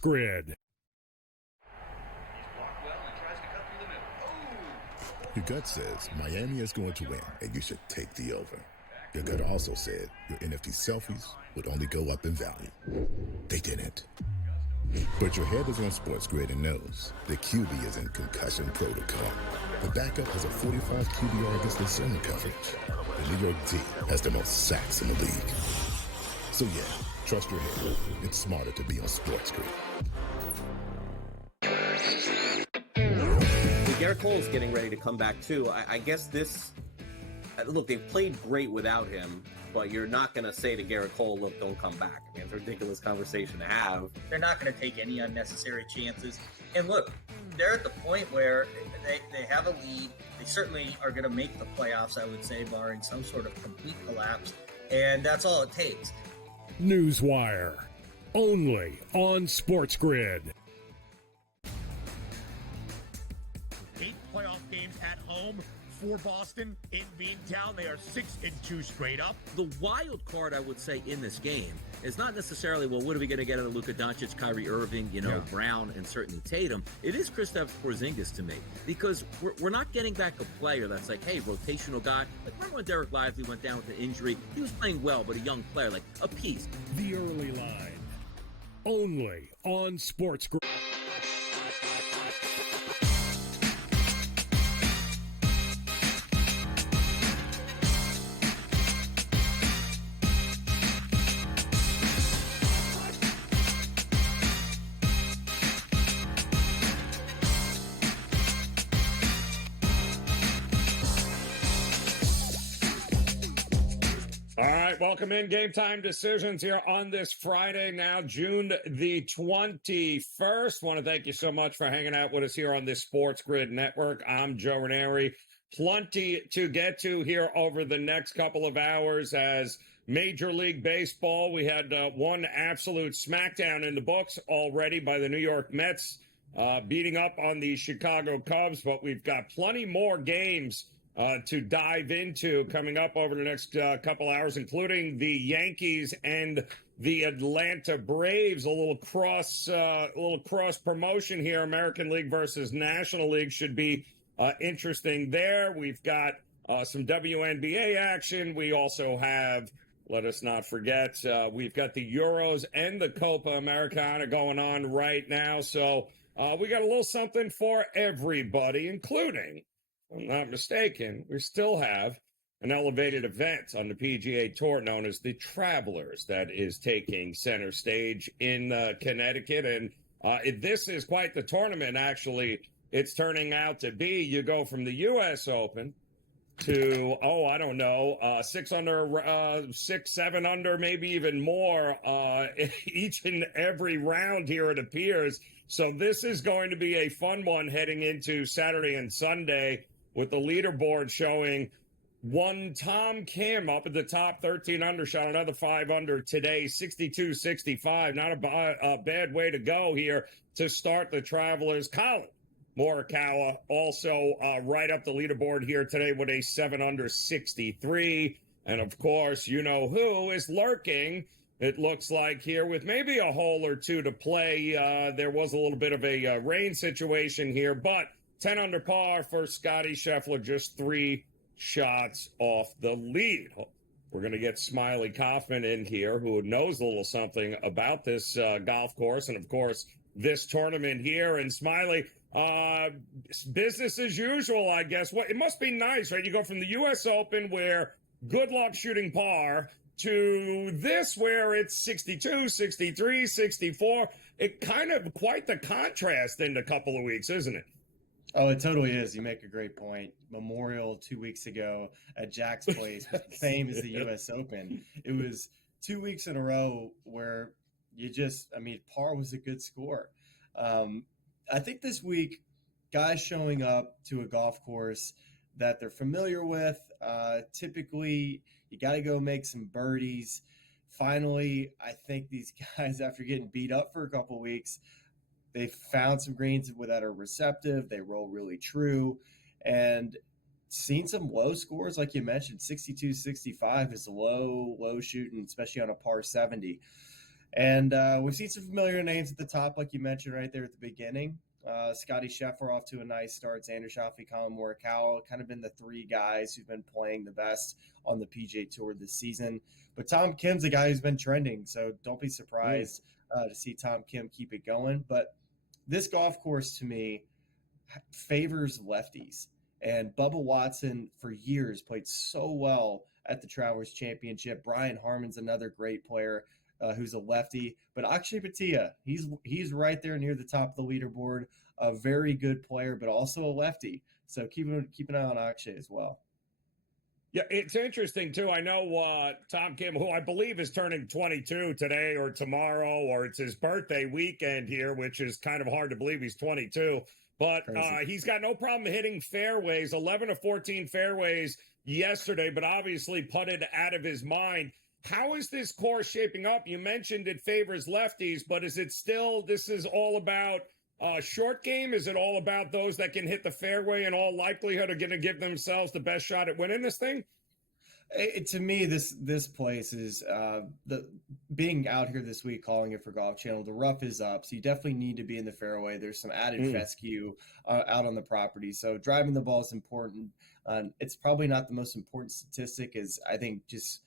Grid. Your gut says Miami is going to win, and you should take the over. Your gut also said your NFT selfies would only go up in value. They didn't. But your head is on SportsGrid and knows the QB is in concussion protocol. The backup has a 45 QBR against the zone coverage. The New York D has the most sacks in the league. So yeah, trust your head. It's smarter to be on SportsGrid. Garrett Cole's getting ready to come back too. I guess this, look, they've played great without him, but you're not going to say to Garrett Cole, look, don't come back. I mean, it's a ridiculous conversation to have. They're not going to take any unnecessary chances. And look, they're at the point where they have a lead. They certainly are going to make the playoffs, I would say, barring some sort of complete collapse. And that's all it takes. Newswire. Only on SportsGrid. 8 playoff games at home for Boston in Beantown. They are 6-2 straight up. The wild card, I would say, in this game is not necessarily, well, what are we going to get out of Luka Doncic, Kyrie Irving, Brown, and certainly Tatum. It is Kristaps Porzingis to me, because we're not getting back a player that's like, hey, rotational guy. Like, remember when Derek Lively went down with an injury? He was playing well, but a young player, like a piece. The early line. Only on SportsGrid. Welcome in. GameTime Decisions here on this Friday now, June the 21st. Want to thank you so much for hanging out with us here on this SportsGrid network. I'm Joe Raineri. Plenty to get to here over the next couple of hours as Major League Baseball. We had one absolute smackdown in the books already by the New York Mets beating up on the Chicago Cubs, but we've got plenty more games to dive into coming up over the next couple hours, including the Yankees and the Atlanta Braves. A little cross promotion here. American League versus National League should be interesting there. We've got some WNBA action. We also have, let us not forget, we've got the Euros and the Copa Americana going on right now. So we got a little something for everybody, including, if I'm not mistaken, we still have an elevated event on the PGA Tour known as the Travelers that is taking center stage in Connecticut. And this is quite the tournament, actually. It's turning out to be. You go from the U.S. Open to, I don't know, 6 under, 6, 7 under, maybe even more each and every round here, it appears. So this is going to be a fun one heading into Saturday and Sunday, with the leaderboard showing one Tom Kim up at the top, 13 under, shot another 5 under today, 62-65. Not a bad way to go here to start the Travelers. Colin Morikawa also right up the leaderboard here today with a 7 under, 63. And of course, you know who is lurking, it looks like, here with maybe a hole or two to play. There was a little bit of a rain situation here, but 10 under par for Scotty Scheffler, just 3 shots off the lead. We're going to get Smiley Kaufman in here, who knows a little something about this golf course and, of course, this tournament here. And Smiley, business as usual, I guess. It must be nice, right? You go from the U.S. Open, where good luck shooting par, to this where it's 62, 63, 64. It kind of quite the contrast in a couple of weeks, isn't it? Oh, it totally is. You make a great point. Memorial 2 weeks ago at Jack's Place was the same as the U.S. Open. It was 2 weeks in a row where par was a good score. I think this week, guys showing up to a golf course that they're familiar with, typically you got to go make some birdies. Finally, I think these guys, after getting beat up for a couple of weeks, they found some greens that are receptive. They roll really true, and seen some low scores, like you mentioned. 62, 65 is low shooting, especially on a par 70. And we've seen some familiar names at the top, like you mentioned right there at the beginning. Scotty Scheffler off to a nice start. Xander Schauffele, Colin Morikawa, kind of been the three guys who've been playing the best on the PGA Tour this season. But Tom Kim's a guy who's been trending, so don't be surprised to see Tom Kim keep it going. But this golf course, to me, favors lefties. And Bubba Watson, for years, played so well at the Travelers Championship. Brian Harmon's another great player who's a lefty. But Akshay Bhatia, he's right there near the top of the leaderboard. A very good player, but also a lefty. So keep an eye on Akshay as well. Yeah, it's interesting, too. I know Tom Kim, who I believe is turning 22 today or tomorrow, or it's his birthday weekend here, which is kind of hard to believe he's 22. But he's got no problem hitting fairways, 11 of 14 fairways yesterday, but obviously putted out of his mind. How is this course shaping up? You mentioned it favors lefties, but is it still, this is all about short game? Is it all about those that can hit the fairway in all likelihood are going to give themselves the best shot at winning this thing? To me, this place is the being out here this week calling it for Golf Channel. The rough is up, so you definitely need to be in the fairway. There's some added fescue out on the property, so driving the ball is important. It's probably not the most important statistic, is I think just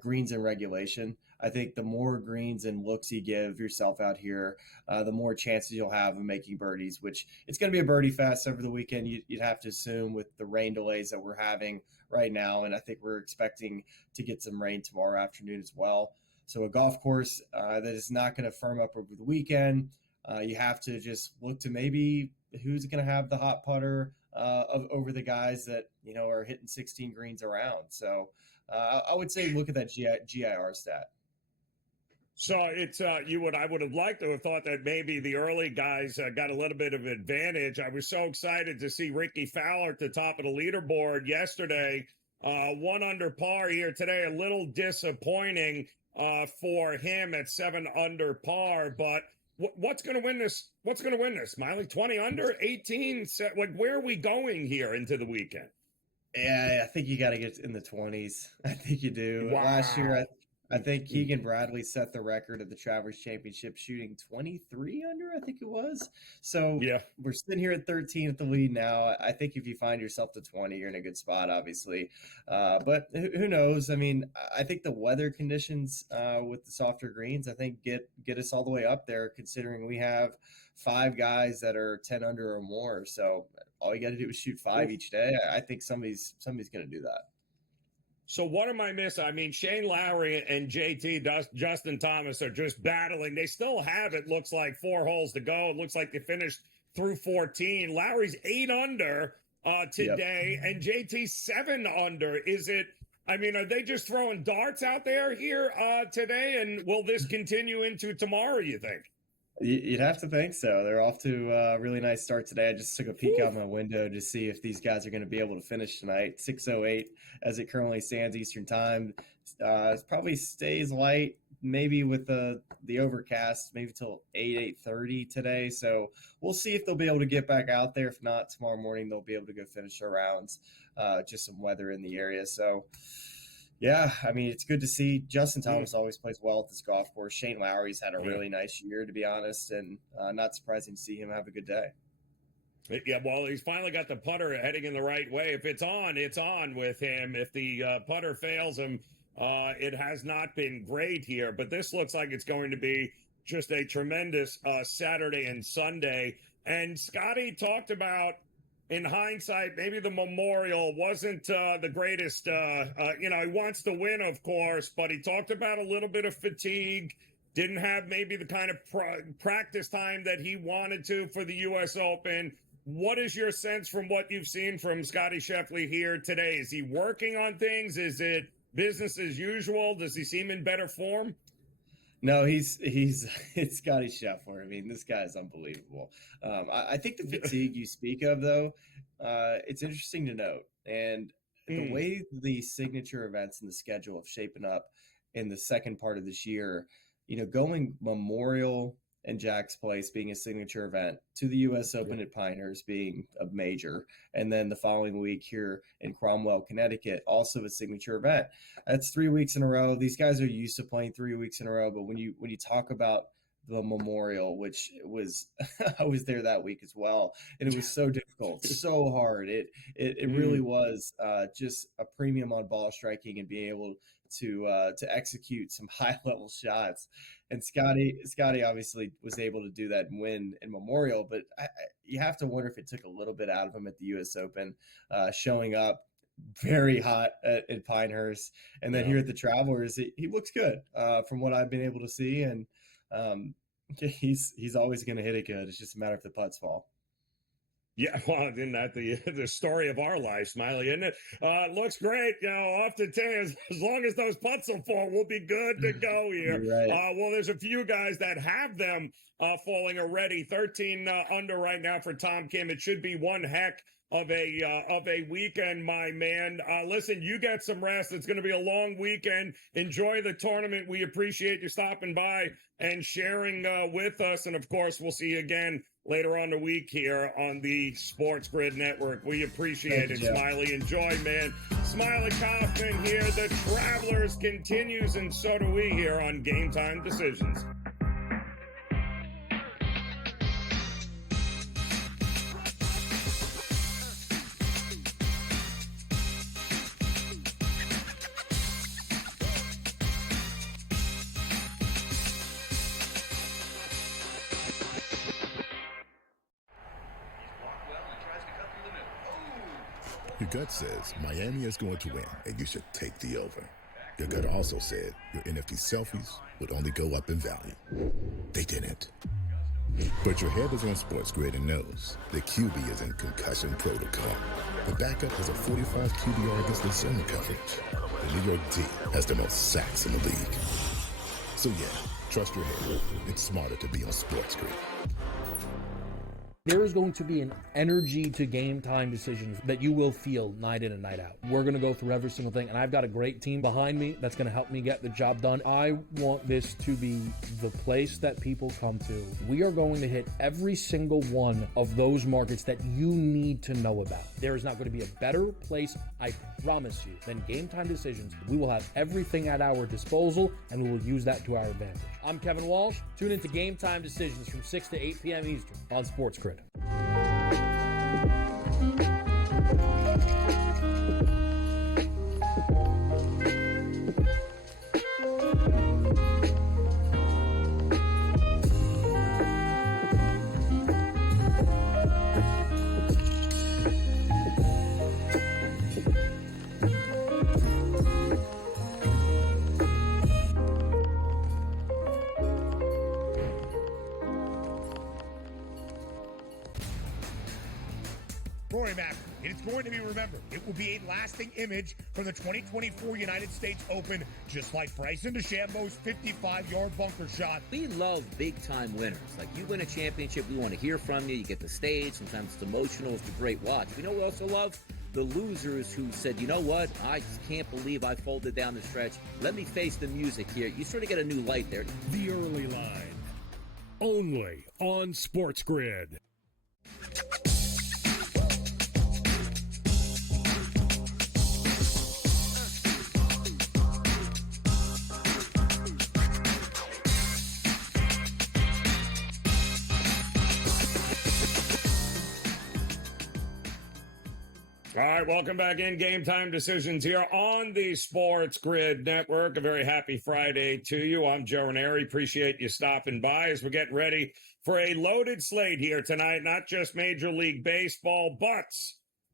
greens and regulation. I think the more greens and looks you give yourself out here, the more chances you'll have of making birdies, which it's going to be a birdie fest over the weekend. You'd have to assume with the rain delays that we're having right now. And I think we're expecting to get some rain tomorrow afternoon as well. So a golf course that is not going to firm up over the weekend. You have to just look to maybe who's going to have the hot putter over the guys that, are hitting 16 greens around. So I would say look at that GIR stat. So it's I would have liked to have thought that maybe the early guys got a little bit of advantage. I was so excited to see Ricky Fowler at the top of the leaderboard yesterday, 1 under par here today. A little disappointing for him at 7 under par. But what's going to win this? What's going to win this? Miley, 20 under, 18. Like, where are we going here into the weekend? Yeah, I think you got to get in the 20s. I think you do. Wow. Last year, I think Keegan Bradley set the record at the Travelers Championship shooting 23 under, I think it was. So we're sitting here at 13 at the lead now. I think if you find yourself to 20, you're in a good spot, obviously. But who knows? I mean, I think the weather conditions with the softer greens, I think get us all the way up there, considering we have 5 guys that are 10 under or more. So all you got to do is shoot 5 each day. I think somebody's going to do that. So what am I missing? I mean, Shane Lowry and JT Justin Thomas are just battling. They still have, it looks like, 4 holes to go. It looks like they finished through 14. Lowry's 8 under today, and JT 7 under. Are they just throwing darts out there here today? And will this continue into tomorrow, you think? You'd have to think so. They're off to a really nice start today. I just took a peek out my window to see if these guys are going to be able to finish tonight. 6:08 as it currently stands Eastern time. It probably stays light, maybe with the overcast, maybe till 8:30 today. So we'll see if they'll be able to get back out there. If not, tomorrow morning they'll be able to go finish their rounds. Just some weather in the area. So yeah, I mean, it's good to see. Justin Thomas always plays well at this golf course. Shane Lowry's had a really nice year, to be honest, and not surprising to see him have a good day. Yeah, well, he's finally got the putter heading in the right way. If it's on with him. If the putter fails him, it has not been great here. But this looks like it's going to be just a tremendous Saturday and Sunday. And Scotty talked about, in hindsight, maybe the Memorial wasn't the greatest. He wants to win, of course, but he talked about a little bit of fatigue. Didn't have maybe the kind of practice time that he wanted to for the U.S. Open. What is your sense from what you've seen from Scotty Scheffler here today? Is he working on things? Is it business as usual? Does he seem in better form? No, it's Scotty Scheffler. I mean, this guy is unbelievable. I think the fatigue you speak of, though, it's interesting to note. And the way the signature events in the schedule have shaping up in the second part of this year, going Memorial, and Jack's Place being a signature event, to the U.S. Open at Pinehurst being a major, and then the following week here in Cromwell, Connecticut, also a signature event. That's 3 weeks in a row. These guys are used to playing 3 weeks in a row, but when you talk about the Memorial, which was I was there that week as well, and it was so difficult, so hard. It really was just a premium on ball striking and being able to execute some high level shots. And Scotty obviously was able to do that and win in Memorial, but you have to wonder if it took a little bit out of him at the U.S. Open, showing up very hot at Pinehurst, and then here at the Travelers, he looks good from what I've been able to see, and he's always going to hit it good. It's just a matter if the putts fall. Yeah, well, isn't that the story of our life, Smiley, isn't it? Looks great. Off the tee, as long as those putts will fall, we'll be good to go here. You're right. Well, there's a few guys that have them falling already. 13 under right now for Tom Kim. It should be one heck of a weekend, my man. Listen, you get some rest. It's going to be a long weekend. Enjoy the tournament. We appreciate you stopping by and sharing with us. And, of course, we'll see you again later on the week here on the SportsGrid Network. We appreciate it, Smiley. Enjoy, man. Smiley Kaufman here. The Travelers continues, and so do we here on GameTime Decisions. Your gut says Miami is going to win, and you should take the over. Your gut also said your NFT selfies would only go up in value. They didn't. But your head is on SportsGrid and knows the QB is in concussion protocol. The backup is a 45 QBR against the zone coverage. The New York D has the most sacks in the league. So yeah, trust your head. It's smarter to be on SportsGrid. There is going to be an energy to Game Time Decisions that you will feel night in and night out. We're going to go through every single thing, and I've got a great team behind me that's going to help me get the job done. I want this to be the place that people come to. We are going to hit every single one of those markets that you need to know about. There is not going to be a better place, I promise you, than Game Time Decisions. We will have everything at our disposal, and we will use that to our advantage. I'm Kevin Walsh. Tune into Game Time Decisions from 6 to 8 p.m. Eastern on SportsGrid. Rory Mack, it is going to be remembered. It will be a lasting image from the 2024 United States Open, just like Bryson DeChambeau's 55-yard bunker shot. We love big-time winners. Like, you win a championship, we want to hear from you. You get the stage. Sometimes it's emotional. It's a great watch. We know we also love the losers who said, you know what, I just can't believe I folded down the stretch. Let me face the music here. You sort of get a new light there. The Early Line, only on SportsGrid. All right, welcome back in. Game Time Decisions here on the SportsGrid Network. A very happy Friday to you. I'm Joe Raineri. Appreciate you stopping by as we're getting ready for a loaded slate here tonight. Not just Major League Baseball, but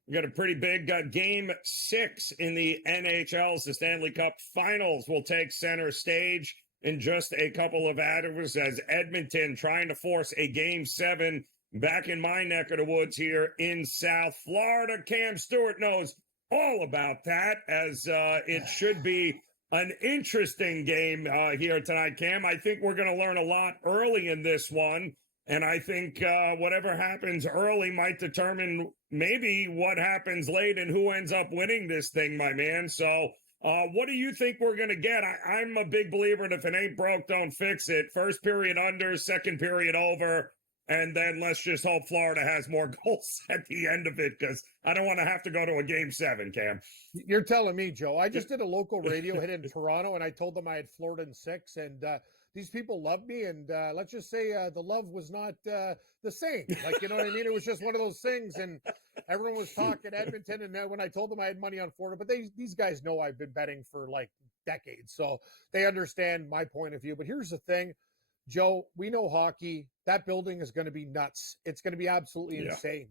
we got a pretty big Game 6 in the NHL's. The Stanley Cup Finals will take center stage in just a couple of hours as Edmonton trying to force a Game 7 back in my neck of the woods here in South Florida. Cam Stewart knows all about that, as it should be an interesting game here tonight, Cam. I think we're going to learn a lot early in this one, and I think whatever happens early might determine maybe what happens late and who ends up winning this thing, my man. So What do you think we're going to get? I'm a big believer in if it ain't broke, don't fix it. First period under, second period over, and then let's just hope Florida has more goals at the end of it because I don't want to have to go to a game 7, Cam. You're telling me, Joe. I just did a local radio hit in Toronto, and I told them I had Florida in 6, and these people love me, and let's just say the love was not the same. Like, you know what I mean? It was just one of those things, and everyone was talking Edmonton, and when I told them I had money on Florida, but these guys know I've been betting for like decades, so they understand my point of view. But here's the thing, Joe, we know hockey. That building is going to be nuts. It's going to be absolutely insane.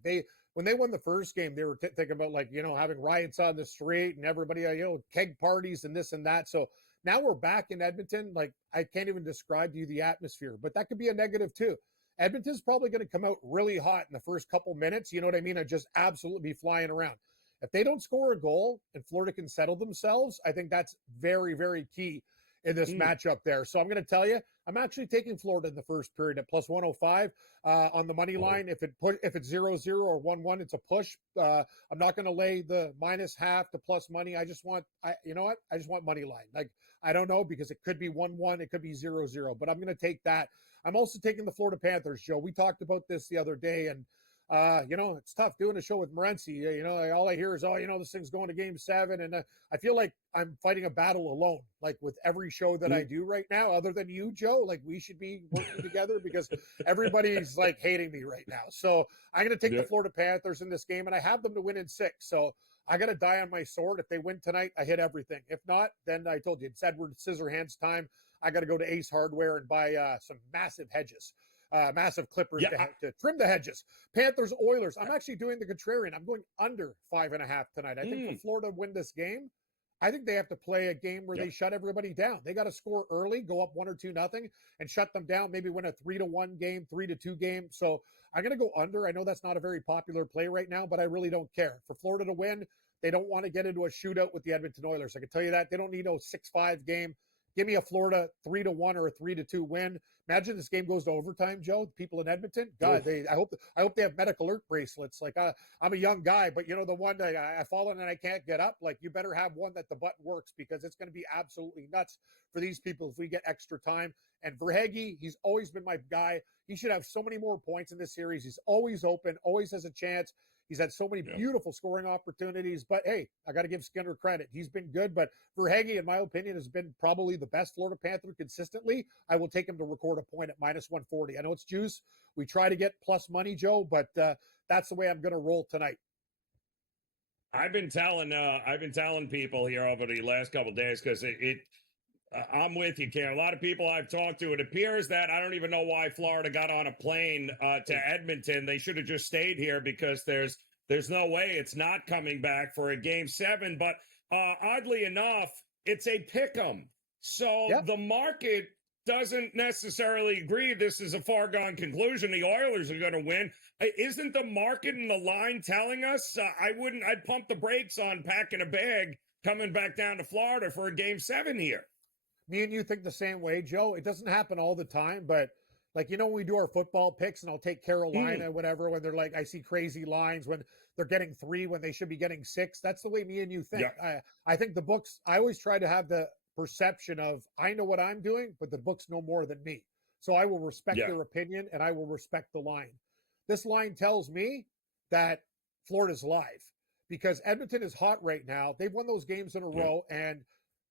When they won the first game, they were thinking about, like, you know, having riots on the street and everybody, you know, keg parties and this and that. So now we're back in Edmonton. Like, I can't even describe to you the atmosphere, but that could be a negative too. Edmonton's probably going to come out really hot in the first couple minutes, you know what I mean, and just absolutely be flying around. If they don't score a goal and Florida can settle themselves, I think that's very, very key in this matchup there. So I'm going to tell you, I'm actually taking Florida in the first period at plus 105 on the money line. If it's 0-0 or 1-1, it's a push. I'm not going to lay the minus half to plus money. I just want money line. Like, I don't know, because it could be 1-1, it could be 0-0, but I'm going to take that. I'm also taking the Florida Panthers, Joe. We talked about this the other day, and you know, it's tough doing a show with Morency. You know, all I hear is, oh, you know, this thing's going to game 7. And I feel like I'm fighting a battle alone, like with every show that I do right now, other than you, Joe. Like, we should be working together because everybody's like hating me right now. So I'm going to take the Florida Panthers in this game, and I have them to win in 6. So I got to die on my sword. If they win tonight, I hit everything. If not, then I told you, it's Edward Scissorhands time. I got to go to Ace Hardware and buy some massive hedges. Massive clippers to trim the hedges. Panthers, Oilers. I'm actually doing the contrarian. I'm going under 5.5 tonight. I think for Florida to win this game, I think they have to play a game where they shut everybody down. They got to score early, go up 1 or 2 nothing, and shut them down. Maybe win a 3-1 game, 3-2 game. So I'm going to go under. I know that's not a very popular play right now, but I really don't care. For Florida to win, they don't want to get into a shootout with the Edmonton Oilers. I can tell you that. They don't need no 6-5 game. Give me a Florida 3-1 or a 3-2 win. Imagine this game goes to overtime, Joe. The people in Edmonton, God, I hope they have medical alert bracelets. Like, I'm a young guy, but you know, the one that I've fallen and I can't get up. Like, you better have one that the button works, because it's going to be absolutely nuts for these people if we get extra time. And Verhaeghe, he's always been my guy. He should have so many more points in this series. He's always open, always has a chance. He's had so many beautiful scoring opportunities, but hey, I got to give Skinner credit. He's been good, but Verhaeghe, in my opinion, has been probably the best Florida Panther consistently. I will take him to record a point at minus 140. I know it's juice. We try to get plus money, Joe, but that's the way I'm going to roll tonight. I've been telling people here over the last couple of days, because I'm with you, Cam. A lot of people I've talked to, it appears that I don't even know why Florida got on a plane to Edmonton. They should have just stayed here, because there's no way it's not coming back for a game 7. But oddly enough, it's a pick-em. So the market doesn't necessarily agree this is a foregone conclusion. The Oilers are going to win. Isn't the market and the line telling us? I'd pump the brakes on packing a bag coming back down to Florida for a game 7 here. Me and you think the same way, Joe. It doesn't happen all the time, but like, you know, when we do our football picks, and I'll take Carolina, whatever, when they're like, I see crazy lines when they're getting 3 when they should be getting 6. That's the way me and you think. I think the books, I always try to have the perception of, I know what I'm doing, but the books know more than me. So I will respect their opinion, and I will respect the line. This line tells me that Florida's live, because Edmonton is hot right now. They've won those games in a row, and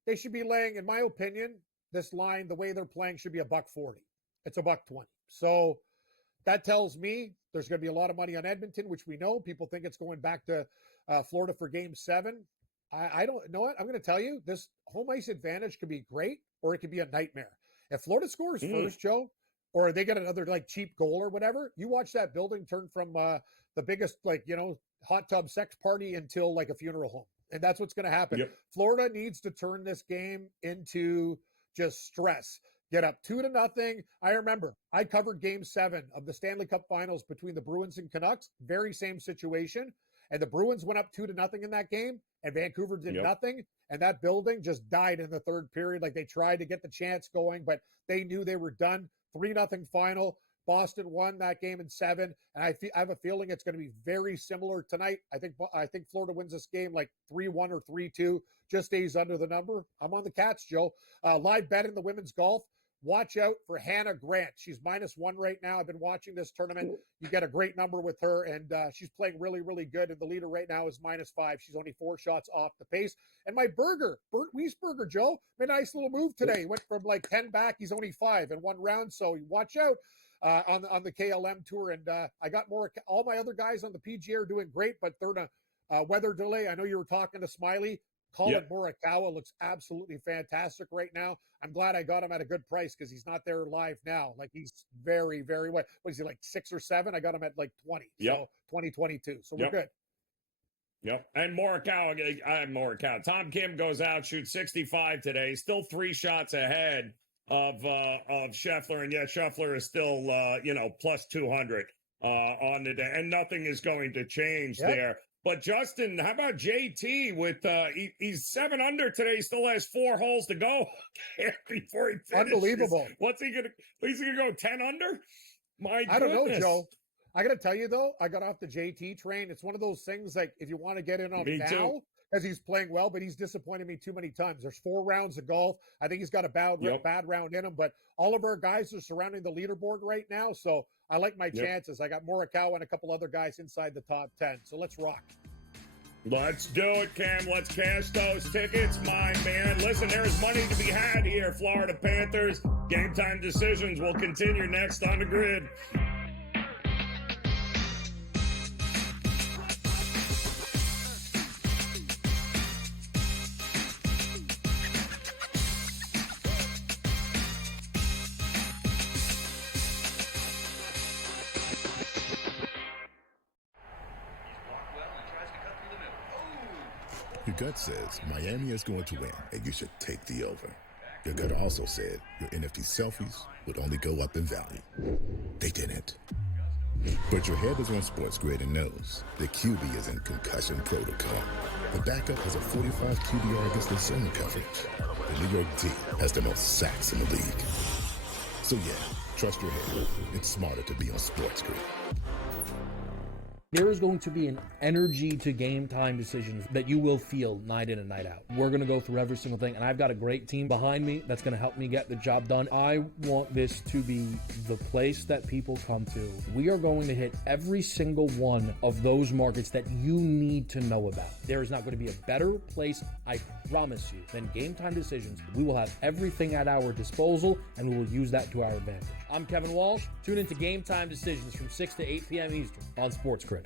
they should be laying, in my opinion, this line, the way they're playing, should be $1.40. It's $1.20. So that tells me there's going to be a lot of money on Edmonton, which we know. People think it's going back to Florida for game 7. I don't know what. I'm going to tell you, this home ice advantage could be great, or it could be a nightmare. If Florida scores first, Joe, or they get another like cheap goal or whatever, you watch that building turn from the biggest, like, you know, hot tub sex party until like a funeral home. And that's what's going to happen. Florida needs to turn this game into just stress. Get up 2-0. I remember I covered game 7 of the Stanley Cup Finals between the Bruins and Canucks. Very same situation. And the Bruins went up 2-0 in that game, and Vancouver did nothing. And that building just died in the third period. Like, they tried to get the chance going, but they knew they were done. 3-0 final. Boston won that game in 7, and I have a feeling it's going to be very similar tonight. I think Florida wins this game like 3-1 or 3-2, just stays under the number. I'm on the Cats, Joe. Live bet in the women's golf. Watch out for Hannah Grant. She's -1 right now. I've been watching this tournament. You get a great number with her, and she's playing really, really good. And the leader right now is -5. She's only 4 shots off the pace. And my Bert Wiesberger, Joe, made a nice little move today. He went from like 10 back. He's only 5 in 1 round. So watch out on the KLM tour. And I got all my other guys on the PGA are doing great, but they're in a weather delay. I know you were talking to Smiley. Colin Morikawa looks absolutely fantastic right now. I'm glad I got him at a good price because he's not there live now. Like he's very, very what is he like 6 or 7? I got him at like 20. So 2022. So we're good. Yep. And Morikawa. Tom Kim goes out, shoots 65 today. Still 3 shots ahead of Scheffler. And yet Scheffler is still plus 200 on the day. And nothing is going to change there. But Justin, how about JT with he's 7 under today, still has 4 holes to go before he finishes. Unbelievable. He's gonna go 10 under? I don't know, Joe. I gotta tell you though, I got off the JT train. It's one of those things like if you want to get in on now, because he's playing well, but he's disappointed me too many times. There's 4 rounds of golf. I think he's got a bad round in him, but all of our guys are surrounding the leaderboard right now, so I like my chances. I got Morikawa and a couple other guys inside the top 10, so let's rock. Let's do it, Cam. Let's cash those tickets, my man. Listen, there's money to be had here, Florida Panthers. Game Time Decisions will continue next on the grid. Your gut says Miami is going to win, and you should take the over. Your gut also said your NFT selfies would only go up in value. They didn't. But your head is on SportsGrid and knows the QB is in concussion protocol. The backup has a 45 QBR against the zone coverage. The New York D has the most sacks in the league. So yeah, trust your head. It's smarter to be on SportsGrid. There is going to be an energy to Game Time Decisions that you will feel night in and night out. We're going to go through every single thing, and I've got a great team behind me that's going to help me get the job done. I want this to be the place that people come to. We are going to hit every single one of those markets that you need to know about. There is not going to be a better place, I promise you, than Game Time Decisions. We will have everything at our disposal, and we will use that to our advantage. I'm Kevin Walsh. Tune into Game Time Decisions from 6 to 8 p.m. Eastern on SportsGrid.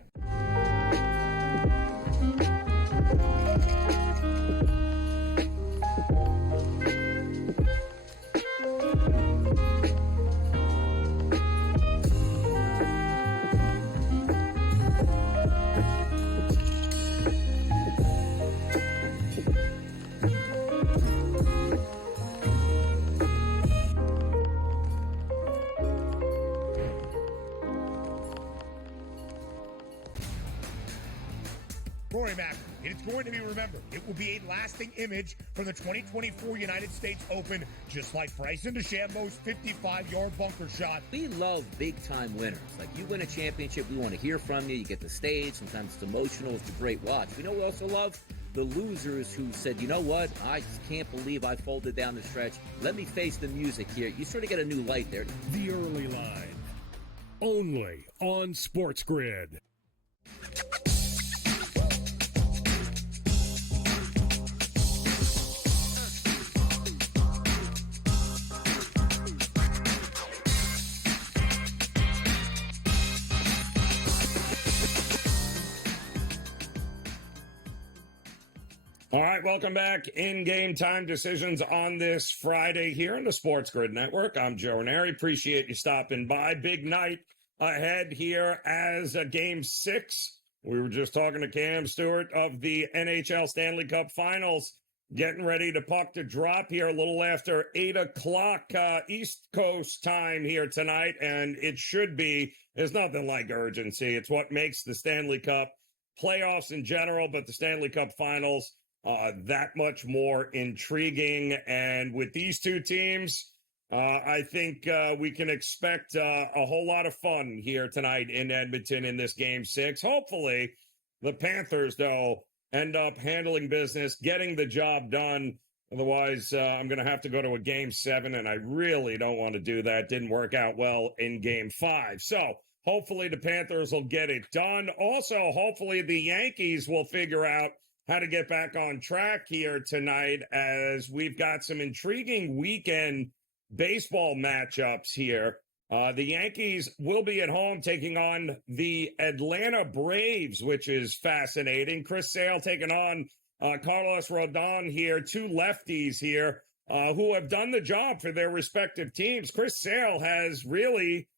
Rory Mack, it is going to be remembered. It will be a lasting image from the 2024 United States Open, just like Bryson DeChambeau's 55-yard bunker shot. We love big-time winners. Like, you win a championship, we want to hear from you. You get the stage. Sometimes it's emotional. It's a great watch. We know we also love the losers who said, you know what? I just can't believe I folded down the stretch. Let me face the music here. You sort of get a new light there. The Early Line. Only on SportsGrid. All right, welcome back in Game Time Decisions on this Friday here on the SportsGrid Network. I'm Joe Raineri. Appreciate you stopping by. Big night ahead here as a Game 6. We were just talking to Cam Stewart of the NHL Stanley Cup Finals, getting ready to puck to drop here a little after 8 o'clock East Coast time here tonight, and it should be. There's nothing like urgency. It's what makes the Stanley Cup playoffs in general, but the Stanley Cup Finals that much more intriguing. And with these two teams, I think we can expect a whole lot of fun here tonight in Edmonton in this Game 6. Hopefully, the Panthers, though, end up handling business, getting the job done. Otherwise, I'm going to have to go to a Game 7, and I really don't want to do that. Didn't work out well in Game 5. So hopefully the Panthers will get it done. Also, hopefully the Yankees will figure out how to get back on track here tonight, as we've got some intriguing weekend baseball matchups here. The Yankees will be at home taking on the Atlanta Braves, which is fascinating. Chris Sale taking on Carlos Rodon here, two lefties here who have done the job for their respective teams. Chris Sale has really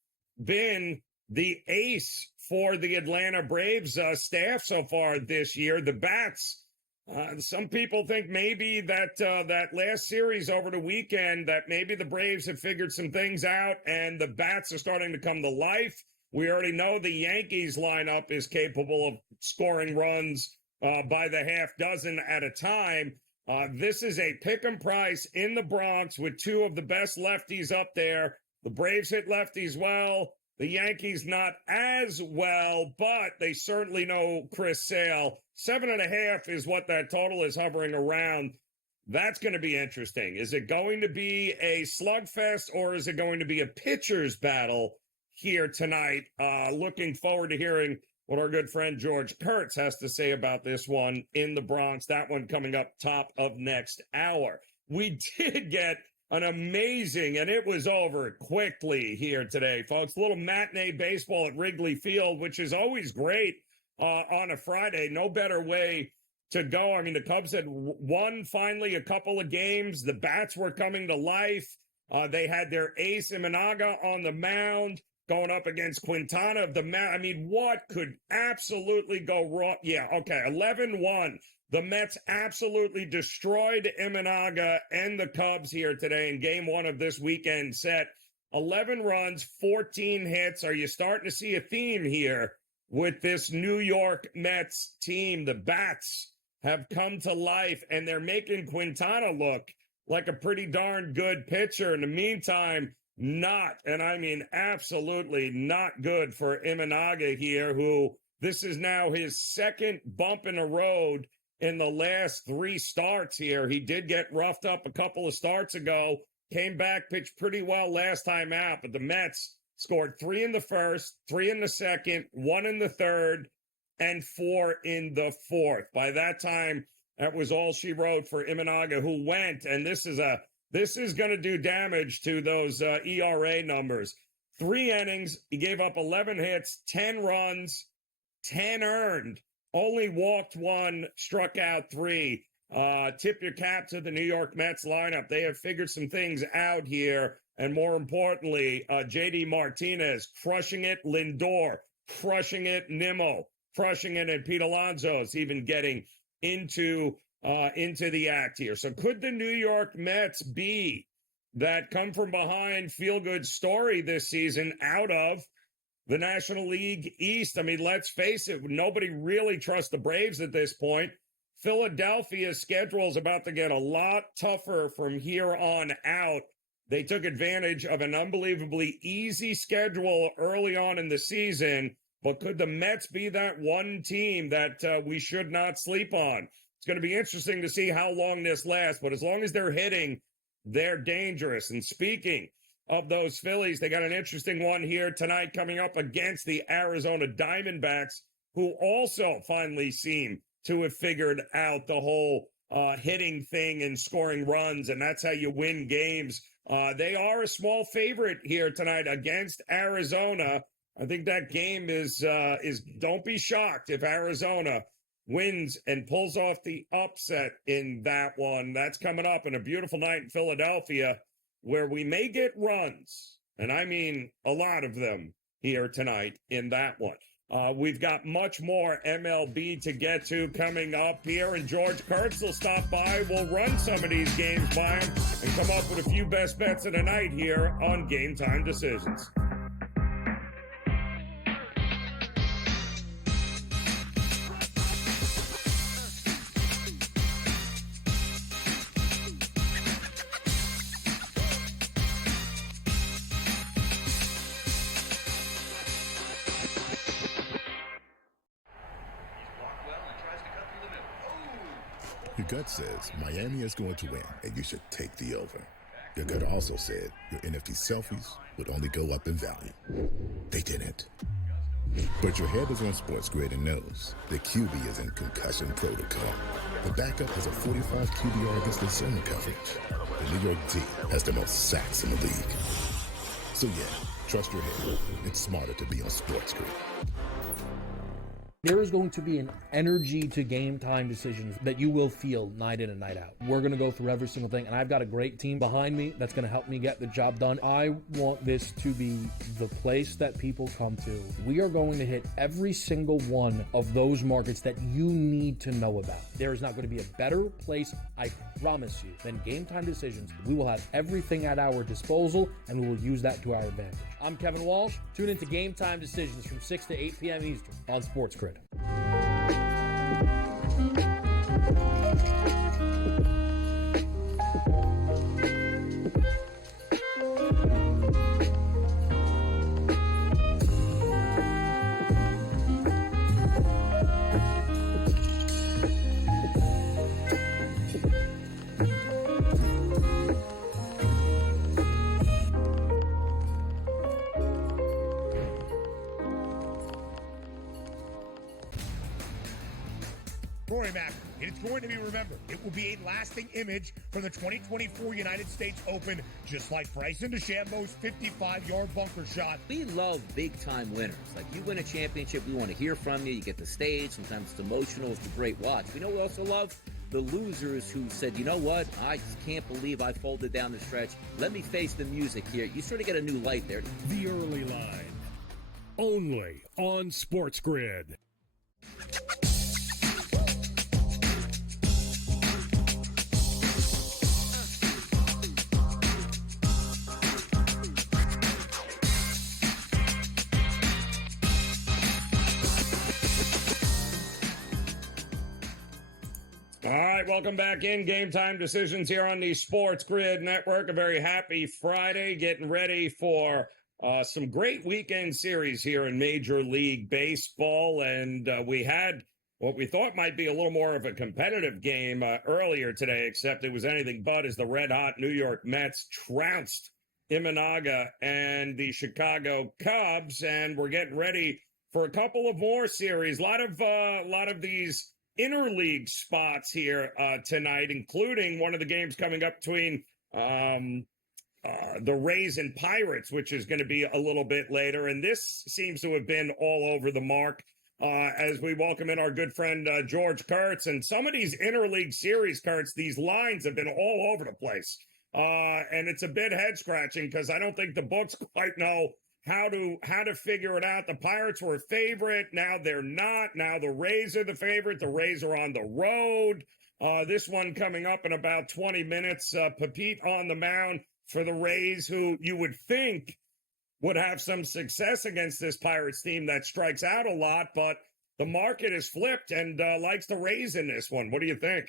been the ace for the Atlanta Braves staff so far this year. The bats, some people think maybe that that last series over the weekend, that maybe the Braves have figured some things out and the bats are starting to come to life. We already know the Yankees lineup is capable of scoring runs by the half dozen at a time. This is a pick 'em price in the Bronx with two of the best lefties up there. The Braves hit lefties well. The Yankees not as well, but they certainly know Chris Sale. 7.5 is what that total is hovering around. That's going to be interesting. Is it going to be a slugfest, or is it going to be a pitcher's battle here tonight? Looking forward to hearing what our good friend George Kurtz has to say about this one in the Bronx. That one coming up top of next hour. We did get an amazing, and it was over quickly here today, folks. A little matinee baseball at Wrigley Field, which is always great on a Friday. No better way to go. I mean, the Cubs had won finally a couple of games. The bats were coming to life. They had their ace Imanaga on the mound going up against Quintana of the mound. I mean, what could absolutely go wrong? Yeah, okay, 11-1. The Mets absolutely destroyed Imanaga and the Cubs here today in Game 1 of this weekend set. 11 runs, 14 hits. Are you starting to see a theme here with this New York Mets team? The bats have come to life, and they're making Quintana look like a pretty darn good pitcher. In the meantime, not, and I mean absolutely not good for Imanaga here, who this is now his second bump in the road in the last 3 starts here. He did get roughed up a couple of starts ago, came back, pitched pretty well last time out, but the Mets scored 3 in the first, 3 in the second, 1 in the third, and 4 in the fourth. By that time, that was all she wrote for Imanaga, who went, and this is going to do damage to those ERA numbers. 3 innings, he gave up 11 hits, 10 runs, 10 earned. Only walked 1, struck out 3. Tip your cap to the New York Mets lineup. They have figured some things out here. And more importantly, J.D. Martinez crushing it. Lindor crushing it. Nimmo crushing it. And Pete Alonso's even getting into the act here. So could the New York Mets be that come from behind feel-good story this season out of the National League East? I mean, let's face it, nobody really trusts the Braves at this point. Philadelphia's schedule is about to get a lot tougher from here on out. They took advantage of an unbelievably easy schedule early on in the season, but could the Mets be that one team that we should not sleep on? It's going to be interesting to see how long this lasts, but as long as they're hitting, they're dangerous. And speaking of those Phillies, they got an interesting one here tonight coming up against the Arizona Diamondbacks, who also finally seem to have figured out the whole hitting thing and scoring runs, and that's how you win games. They are a small favorite here tonight against Arizona. I think that game is don't be shocked if Arizona wins and pulls off the upset in that one. That's coming up in a beautiful night in Philadelphia, where we may get runs, and I mean a lot of them here tonight in that one. We've got much more MLB to get to coming up here, and George Kurtz will stop by. We'll run some of these games by him and come up with a few best bets of the night here on Game Time Decisions. Your gut says Miami is going to win, and you should take the over. Your gut also said your NFT selfies would only go up in value. They didn't. But your head is on SportsGrid and knows the QB is in concussion protocol. The backup has a 45 QBR against the zone coverage. The New York D has the most sacks in the league. So yeah, trust your head. It's smarter to be on SportsGrid. There is going to be an energy to game time decisions that you will feel night in and night out. We're going to go through every single thing, and I've got a great team behind me that's going to help me get the job done. I want this to be the place that people come to. We are going to hit every single one of those markets that you need to know about. There is not going to be a better place, I promise you, than Game Time Decisions. We will have everything at our disposal, and we will use that to our advantage. I'm Kevin Walsh. Tune into Game Time Decisions from 6 to 8 p.m. Eastern on SportsGrid. Rory Mack, it's going to be remembered. It will be a lasting image from the 2024 United States Open, just like Bryson DeChambeau's 55-yard bunker shot. We love big-time winners. Like, you win a championship, we want to hear from you. You get the stage. Sometimes it's emotional. It's a great watch. We know we also love the losers who said, you know what, I just can't believe I folded down the stretch. Let me face the music here. You sort of get a new light there. The Early Line. Only on SportsGrid. All right, welcome back in. Game Time Decisions here on the SportsGrid Network. A very happy Friday, getting ready for some great weekend series here in Major League Baseball. And we had what we thought might be a little more of a competitive game earlier today, except it was anything but, as the red-hot New York Mets trounced Imanaga and the Chicago Cubs. And we're getting ready for a couple of more series. A lot of these interleague spots here tonight, including one of the games coming up between the Rays and Pirates, which is going to be a little bit later. And this seems to have been all over the mark as we welcome in our good friend George Kurtz. And some of these interleague series, Kurtz, these lines have been all over the place. And it's a bit head-scratching because I don't think the books quite know how to figure it out. The Pirates were a favorite. Now they're not. Now the Rays are the favorite. The Rays are on the road. This one coming up in about 20 minutes. Pepite on the mound for the Rays, who you would think would have some success against this Pirates team that strikes out a lot, but the market is flipped and likes the Rays in this one. What do you think?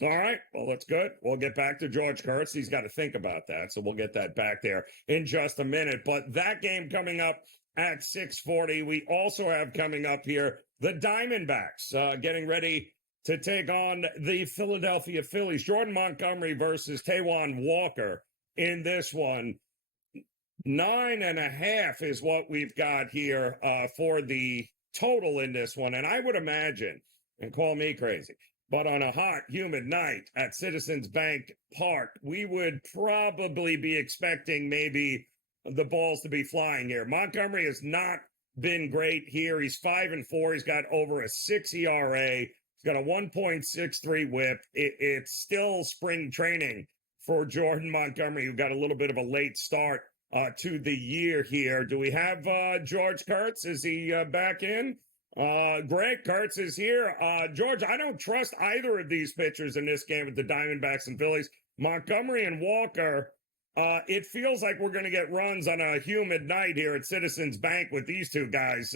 All right. Well, that's good. We'll get back to George Kurtz. He's got to think about that, so we'll get that back there in just a minute. But that game coming up at 6:40. We also have coming up here the Diamondbacks getting ready to take on the Philadelphia Phillies. Jordan Montgomery versus Taijuan Walker in this one. 9.5 is what we've got here for the total in this one. And I would imagine, and call me crazy, but on a hot, humid night at Citizens Bank Park, we would probably be expecting maybe the balls to be flying here. Montgomery has not been great here. He's 5-4. He's got over a 6 ERA. He's got a 1.63 whip. It's still spring training for Jordan Montgomery, who got a little bit of a late start to the year here. Do we have George Kurtz? Is he back in? Greg Kurtz is here. George, I don't trust either of these pitchers in this game with the Diamondbacks and Phillies. Montgomery and Walker, it feels like we're going to get runs on a humid night here at Citizens Bank with these two guys,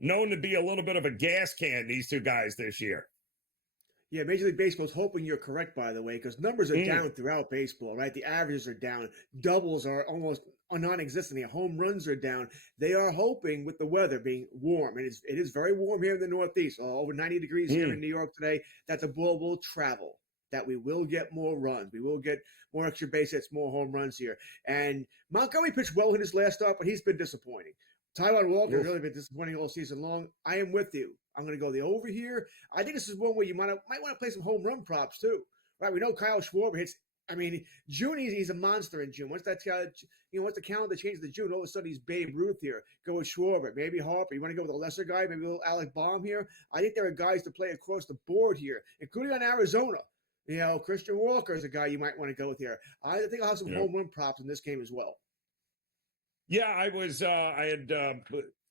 known to be a little bit of a gas can, these two guys this year. Yeah, Major League Baseball's hoping you're correct, by the way, because numbers are down throughout baseball, right? The averages are down. Doubles are almost non-existent. The home runs are down. They are hoping with the weather being warm. It is very warm here in the Northeast, over 90 degrees here in New York today, that the ball will travel, that we will get more runs. We will get more extra base hits, more home runs here. And Montgomery pitched well in his last start, but he's been disappointing. Taijuan Walker has really been disappointing all season long. I am with you. I'm going to go the over here. I think this is one where you might want to play some home run props too, right? We know Kyle Schwarber hits. I mean, June he's a monster in June. Once the calendar changes to June, all of a sudden he's Babe Ruth here. Go with Schwarber, maybe Harper. You want to go with a lesser guy, maybe a little Alec Baum here. I think there are guys to play across the board here, including on Arizona. Christian Walker is a guy you might want to go with here. I think I'll have some home run props in this game as well. Yeah, I had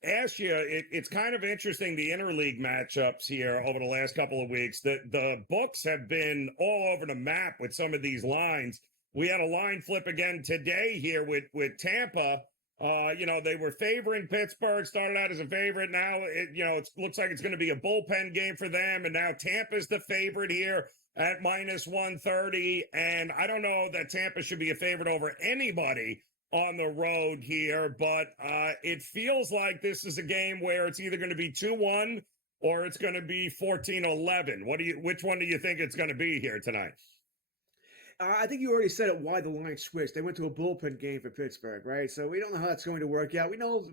asked you, it's kind of interesting, the interleague matchups here over the last couple of weeks. The books have been all over the map with some of these lines. We had a line flip again today here with Tampa. They were favoring Pittsburgh, started out as a favorite. Now, it looks like it's going to be a bullpen game for them. And now Tampa's the favorite here at minus 130. And I don't know that Tampa should be a favorite over anybody on the road here, but it feels like this is a game where it's either going to be 2-1 or it's going to be 14-11. Which one do you think it's going to be here tonight? I think you already said it, why the line switched. They went to a bullpen game for Pittsburgh, right? So we don't know how that's going to work out. We know,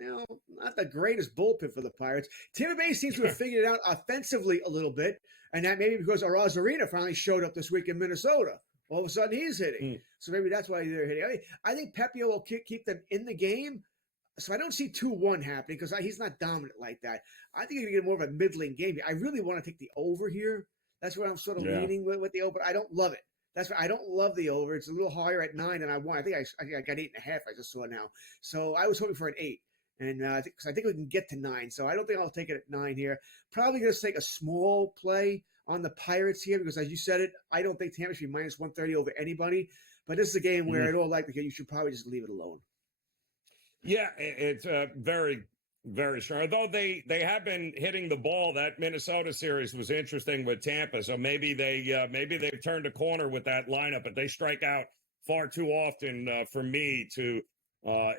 not the greatest bullpen for the Pirates. Tampa Bay seems to have figured it out offensively a little bit, and that maybe because Arozarena finally showed up this week in Minnesota. All of a sudden, he's hitting. So maybe that's why they're hitting. I think Pepio will keep them in the game. So I don't see 2-1 happening because he's not dominant like that. I think you're going to get more of a middling game. I really want to take the over here. That's where I'm sort of leaning with the over. I don't love it. That's why I don't love the over. It's a little higher at 9 than I want. I think I got 8.5. I just saw now. So I was hoping for an 8. And I think we can get to 9. So I don't think I'll take it at 9 here. Probably going to take a small play on the Pirates here because, as you said it, I don't think Tampa should be minus 130 over anybody. But this is a game where, in all likelihood, you should probably just leave it alone. Yeah, it's very, very strong. Although they have been hitting the ball. That Minnesota series was interesting with Tampa. So maybe they've turned a corner with that lineup, but they strike out far too often for me to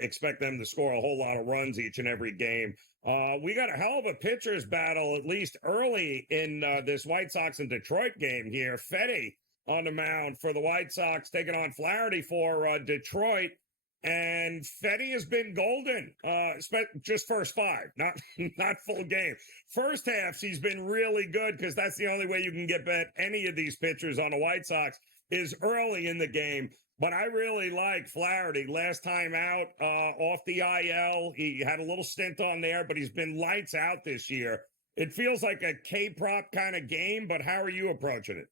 expect them to score a whole lot of runs each and every game. We got a hell of a pitcher's battle, at least early in this White Sox and Detroit game here. Fetty on the mound for the White Sox, taking on Flaherty for Detroit. And Fetty has been golden, just first 5, not full game. First halves, he's been really good because that's the only way you can get bet any of these pitchers on the White Sox is early in the game. But I really like Flaherty. Last time out, off the IL, he had a little stint on there, but he's been lights out this year. It feels like a K-prop kind of game, but how are you approaching it?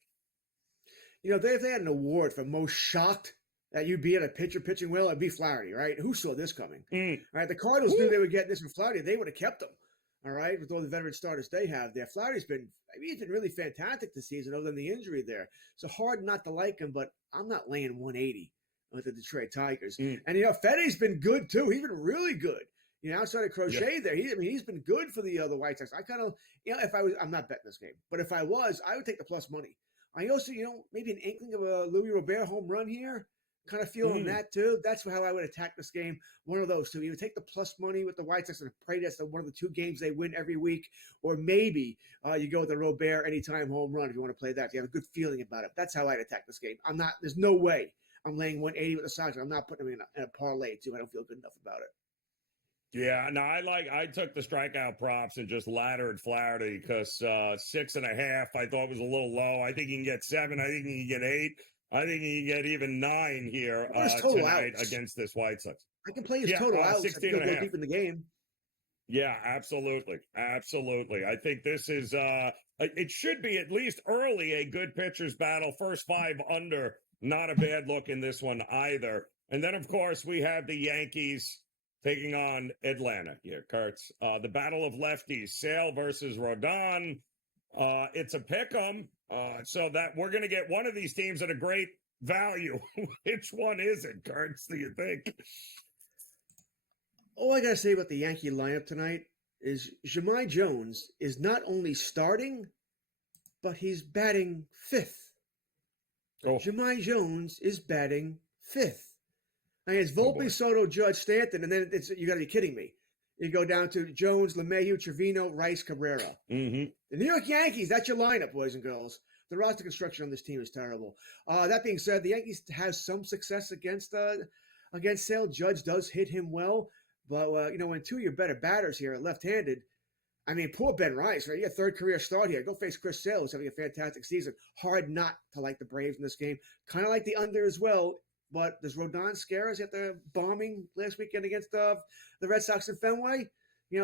If they had an award for most shocked that you'd be at a pitcher pitching well, it'd be Flaherty, right? Who saw this coming? Right? The Cardinals knew they would get this from Flaherty. They would have kept him, all right, with all the veteran starters they have there. Flaherty's been really fantastic this season other than the injury there. So hard not to like him, but I'm not laying 180 with the Detroit Tigers. And, Fetty's been good, too. He's been really good. Outside of Crochet there, he's been good for the White Sox. I kind of, I'm not betting this game, but if I was, I would take the plus money. I also, maybe an inkling of a Louis Robert home run here. Kind of feeling that too. That's how I would attack this game. One of those two. You would take the plus money with the White Sox and pray that's one of the 2 games they win every week. Or maybe you go with the Robert anytime home run if you want to play that. If you have a good feeling about it. That's how I'd attack this game. There's no way I'm laying 180 with the Sox. I'm not putting them in a parlay too. I don't feel good enough about it. Yeah, no, I took the strikeout props and just laddered Flaherty because 6.5 I thought was a little low. I think he can get 7. I think he can get 8. I think he can get even 9 here tonight against this White Sox. I can play his total out. 16.5. Deep in the game. Yeah, absolutely. I think this is it should be at least early a good pitcher's battle. First 5 under, not a bad look in this one either. And then, of course, we have the Yankees taking on Atlanta here, Kurtz. The battle of lefties, Sale versus Rodon. It's a pick'em, so that we're going to get one of these teams at a great value. Which one is it, Kurtz, do you think? All I got to say about the Yankee lineup tonight is Jahmai Jones is not only starting, but he's batting fifth. Oh. Jemai Jones is batting fifth. I mean, it's Oh, Volpe, boy. Soto, Judge, Stanton, and then you got to be kidding me. You go down to Jones, LeMahieu, Trevino, Rice, Cabrera. Mm-hmm. The New York Yankees, that's your lineup, boys and girls. The roster construction on this team is terrible. That being said, the Yankees has some success against Sale. Judge does hit him well, but when two of your better batters here are left-handed, I mean, poor Ben Rice, right? You got third career start here. Go face Chris Sale, who's having a fantastic season. Hard not to like the Braves in this game. Kind of like the under as well. But does Rodon scare us after bombing last weekend against the Red Sox in Fenway?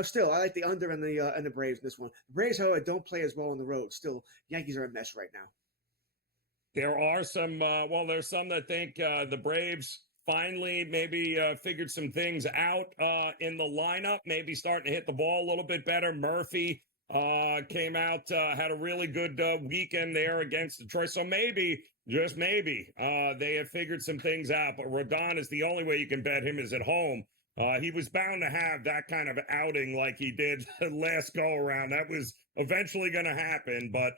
Still, I like the under and the Braves in this one. The Braves, however, don't play as well on the road. Still, Yankees are a mess right now. There are some, there's some that think the Braves finally maybe figured some things out in the lineup, maybe starting to hit the ball a little bit better. Murphy came out, had a really good weekend there against Detroit. So maybe, just maybe, they have figured some things out. But Rodon is the only way you can bet him is at home. He was bound to have that kind of outing like he did last go around. That was eventually going to happen, but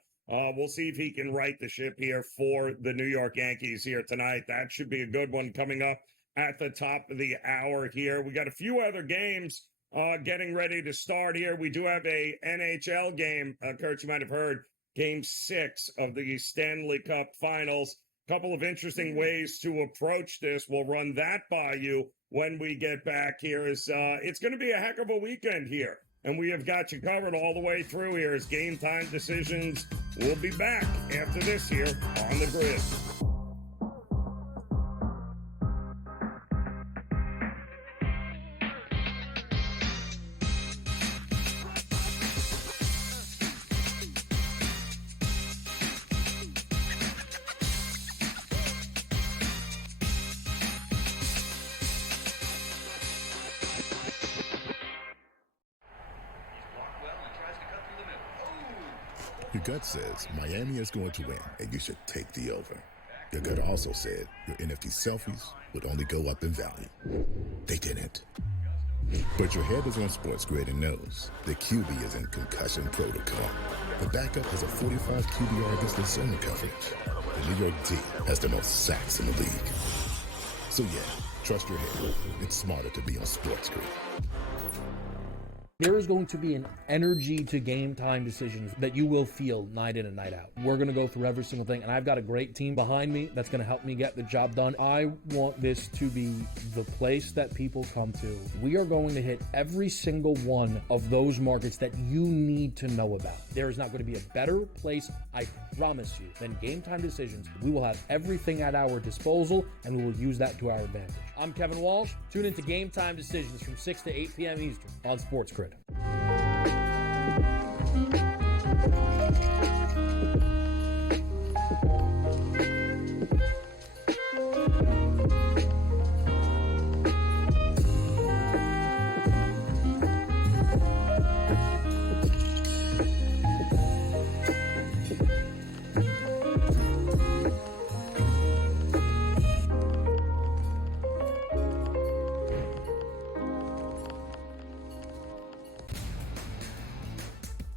we'll see if he can right the ship here for the New York Yankees here tonight. That should be a good one coming up at the top of the hour here. We got a few other games getting ready to start here. We do have a NHL game, Kurt, you might have heard, Game 6 of the Stanley Cup Finals. A couple of interesting ways to approach this. We'll run that by you when we get back here. It's going to be a heck of a weekend here, and we have got you covered all the way through here as Game Time Decisions. We'll be back after this here on the Grid. Your gut says Miami is going to win, and you should take the over. Your gut also said your NFT selfies would only go up in value. They didn't. But your head is on SportsGrid and knows the QB is in concussion protocol. The backup has a 45 QBR against the zone coverage. The New York D has the most sacks in the league. So yeah, trust your head. It's smarter to be on SportsGrid. There is going to be an energy to Game Time Decisions that you will feel night in and night out. We're going to go through every single thing, and I've got a great team behind me that's going to help me get the job done. I want this to be the place that people come to. We are going to hit every single one of those markets that you need to know about. There is not going to be a better place, I promise you, than Game Time Decisions. We will have everything at our disposal, and we will use that to our advantage. I'm Kevin Walsh. Tune into Game Time Decisions from 6 to 8 p.m. Eastern on SportsGrid.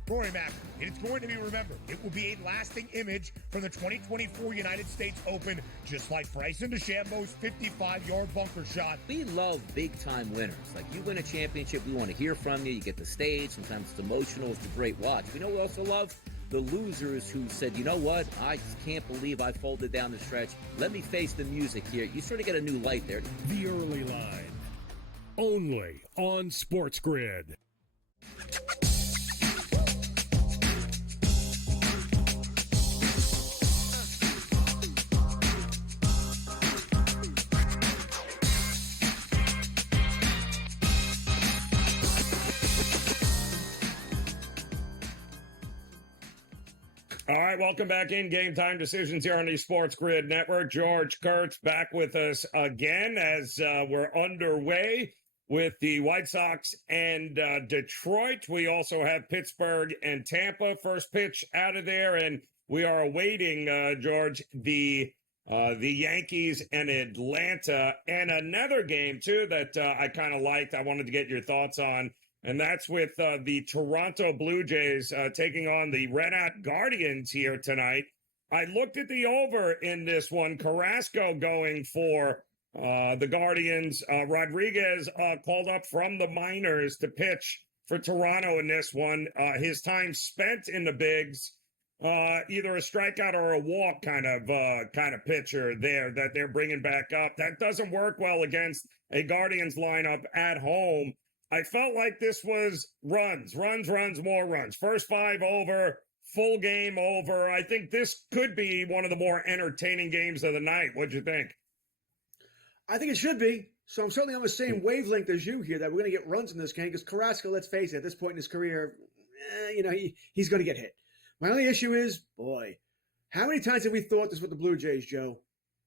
Rory Mack, it is going to be remembered. It will be a lasting image from the 2024 United States Open, just like Bryson DeChambeau's 55-yard bunker shot. We love big-time winners. Like, you win a championship, we want to hear from you. You get the stage. Sometimes it's emotional. It's a great watch. We know we also love the losers who said, you know what? I just can't believe I folded down the stretch. Let me face the music here. You sort of get a new light there. The Early Line. Only on SportsGrid. All right, welcome back in Game Time Decisions here on the SportsGrid Network. George Kurtz back with us again as we're underway with the White Sox and Detroit. We also have Pittsburgh and Tampa. First pitch out of there, and we are awaiting, George, the Yankees and Atlanta, and another game, too, that I kind of liked. I wanted to get your thoughts on and that's with the Toronto Blue Jays taking on the Red Hot Guardians here tonight. I looked at the over in this one. Carrasco going for the Guardians. Rodriguez called up from the minors to pitch for Toronto in this one. His time spent in the bigs, either a strikeout or a walk kind of pitcher there that they're bringing back up. That doesn't work well against a Guardians lineup at home. I felt like this was runs, more runs. First 5 over, full game over. I think this could be one of the more entertaining games of the night. What'd you think? I think it should be. So I'm certainly on the same wavelength as you here that we're going to get runs in this game because Carrasco, let's face it, at this point in his career, he's going to get hit. My only issue is, boy, how many times have we thought this with the Blue Jays, Joe?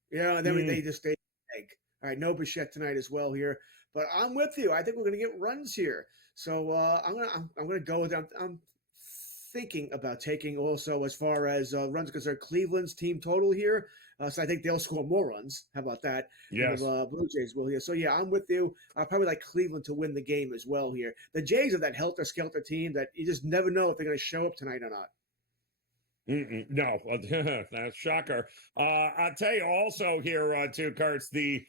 Yeah, and then they just stay egg. All right, no Bichette tonight as well here. But I'm with you. I think we're going to get runs here. So I'm going to go with them. I'm thinking about taking also as far as runs because they're Cleveland's team total here. So I think they'll score more runs. How about that? Yes. Blue Jays will here. So, yeah, I'm with you. I probably like Cleveland to win the game as well here. The Jays are that helter-skelter team that you just never know if they're going to show up tonight or not. No, that's shocker. I'll tell you also here, too, Kurtz, the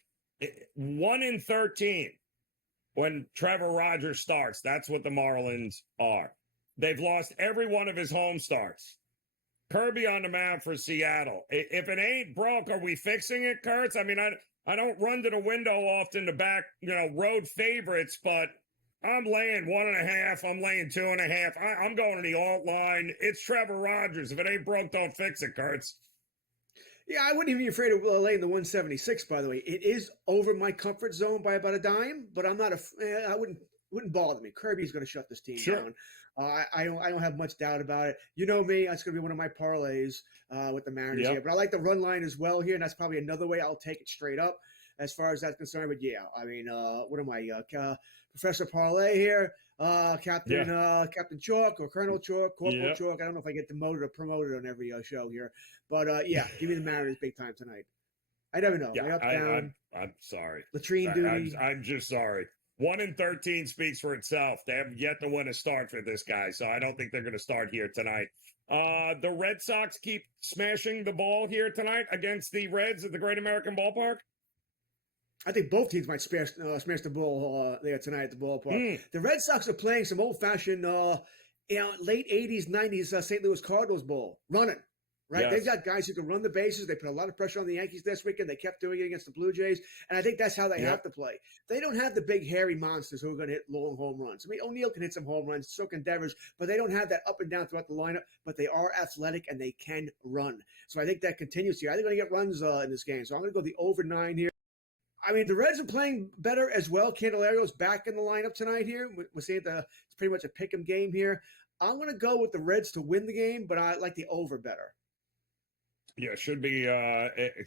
1-13 when Trevor Rogers starts. That's what the Marlins are. They've lost every one of his home starts. Kirby on the mound for Seattle. If it ain't broke, are we fixing it, Kurtz? I mean, I don't run to the window often to back, road favorites, but I'm laying 1.5. I'm laying 2.5. I'm going to the alt line. It's Trevor Rogers. If it ain't broke, don't fix it, Kurtz. Yeah, I wouldn't even be afraid of laying the 176, by the way. It is over my comfort zone by about a dime, but I'm not I wouldn't bother me. Kirby's going to shut this team down. I don't have much doubt about it. You know me, that's going to be one of my parlays with the Mariners here. But I like the run line as well here, and that's probably another way I'll take it straight up as far as that's concerned. But yeah, I mean, what am I, Professor Parlay here, Captain Chalk or Colonel Chalk, Corporal Chalk. I don't know if I get demoted or promoted on every show here, but yeah, give me the Mariners big time tonight. I never know. Yeah, up, down. I'm sorry. Latrine duty. I'm just sorry. 1-13 speaks for itself. They haven't yet to win a start for this guy, so I don't think they're going to start here tonight. The Red Sox keep smashing the ball here tonight against the Reds at the Great American Ballpark. I think both teams might smash the ball there tonight at the ballpark. The Red Sox are playing some old-fashioned, late 80s, 90s St. Louis Cardinals ball, running. Right, They've got guys who can run the bases. They put a lot of pressure on the Yankees this weekend. They kept doing it against the Blue Jays, and I think that's how they have to play. They don't have the big hairy monsters who are going to hit long home runs. I mean, O'Neill can hit some home runs, so can Devers, but they don't have that up and down throughout the lineup. But they are athletic and they can run. So I think that continues here. I think they're going to get runs in this game. So I'm going to go the over 9 here. I mean, the Reds are playing better as well. Candelario's back in the lineup tonight here. We're seeing it's pretty much a pick 'em game here. I'm going to go with the Reds to win the game, but I like the over better. Yeah, it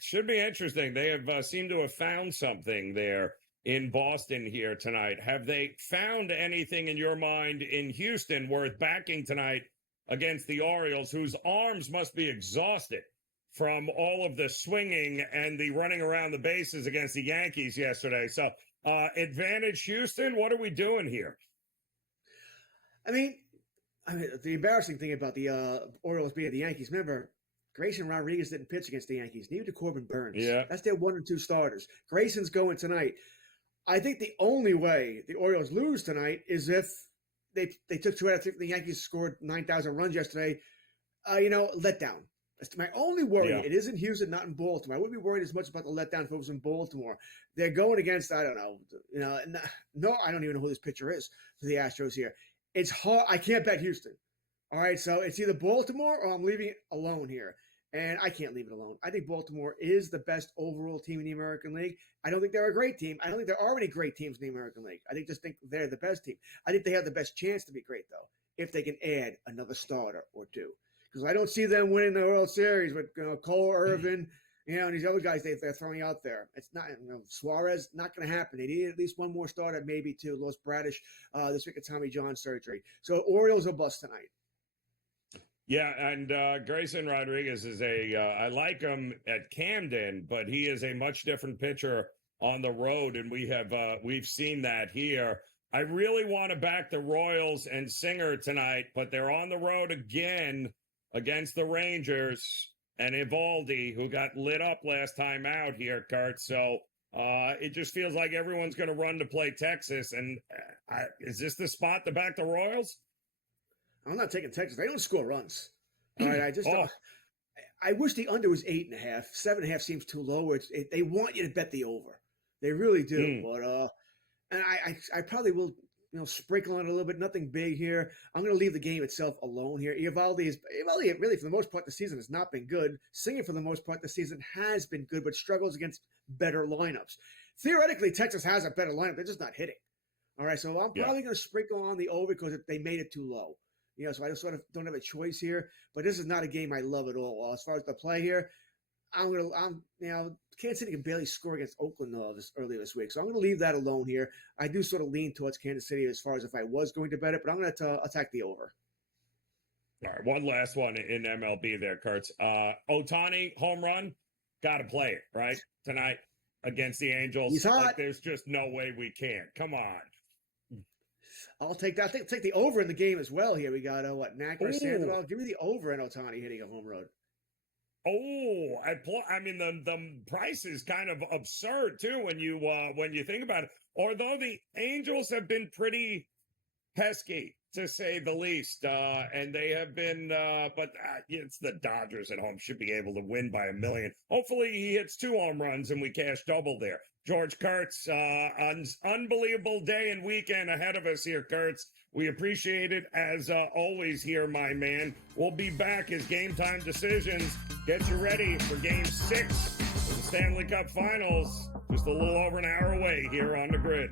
should be interesting. They have seemed to have found something there in Boston here tonight. Have they found anything in your mind in Houston worth backing tonight against the Orioles, whose arms must be exhausted from all of the swinging and the running around the bases against the Yankees yesterday? So, advantage Houston, what are we doing here? I mean, the embarrassing thing about the Orioles being the Yankees, remember, Grayson Rodriguez didn't pitch against the Yankees. Neither did Corbin Burns. Yeah. That's their 1 and 2 starters. Grayson's going tonight. I think the only way the Orioles lose tonight is if they took 2 out of 3. The Yankees scored 9,000 runs yesterday. Letdown. That's my only worry. Yeah. It isn't Houston, not in Baltimore. I wouldn't be worried as much about the letdown if it was in Baltimore. They're going against, I don't know. No, I don't even know who this pitcher is for the Astros here. It's hard. I can't bet Houston. All right, so it's either Baltimore or I'm leaving it alone here. And I can't leave it alone. I think Baltimore is the best overall team in the American League. I don't think they're a great team. I don't think there are any great teams in the American League. I think they're the best team. I think they have the best chance to be great, though, if they can add another starter or two. Because I don't see them winning the World Series with Cole Irvin, and these other guys they're throwing out there. It's not Suarez, not going to happen. They need at least one more starter, maybe two. Lost Bradish this week at Tommy John surgery. So Orioles are bust tonight. Yeah, and Grayson Rodriguez is I like him at Camden, but he is a much different pitcher on the road, and we've seen that here. I really want to back the Royals and Singer tonight, but they're on the road again against the Rangers and Evaldi, who got lit up last time out here, Kurt. So it just feels like everyone's going to run to play Texas. And is this the spot to back the Royals? I'm not taking Texas. They don't score runs. All right, I just don't. I wish the under was 8.5. 7.5 seems too low. They want you to bet the over. They really do. But and I probably will, sprinkle on it a little bit. Nothing big here. I'm going to leave the game itself alone here. Evaldi really, for the most part, the season has not been good. Singer, for the most part, the season has been good, but struggles against better lineups. Theoretically, Texas has a better lineup. They're just not hitting. All right, so I'm probably going to sprinkle on the over because they made it too low. So I just sort of don't have a choice here. But this is not a game I love at all. As far as the play here, Kansas City can barely score against Oakland earlier this week. So I'm going to leave that alone here. I do sort of lean towards Kansas City as far as if I was going to bet it, but I'm going to attack the over. All right, one last one in MLB there, Kurtz. Ohtani, home run, got to play it, right, tonight against the Angels. He's hot. Like, there's just no way we can't. Come on. I'll take that. I think I'll take the over in the game as well here. We got, Knack or Sandoval. Give me the over in Ohtani hitting a home run. Oh, I mean, the price is kind of absurd, too, when you think about it. Although the Angels have been pretty pesky, to say the least, and they have been, but it's the Dodgers at home, should be able to win by 1 million. Hopefully he hits 2 home runs and we cash double there. George Kurtz, unbelievable day and weekend ahead of us here, Kurtz. We appreciate it as always here, my man. We'll be back as Game Time Decisions get you ready for Game 6 of the Stanley Cup Finals. Just a little over an hour away here on the grid.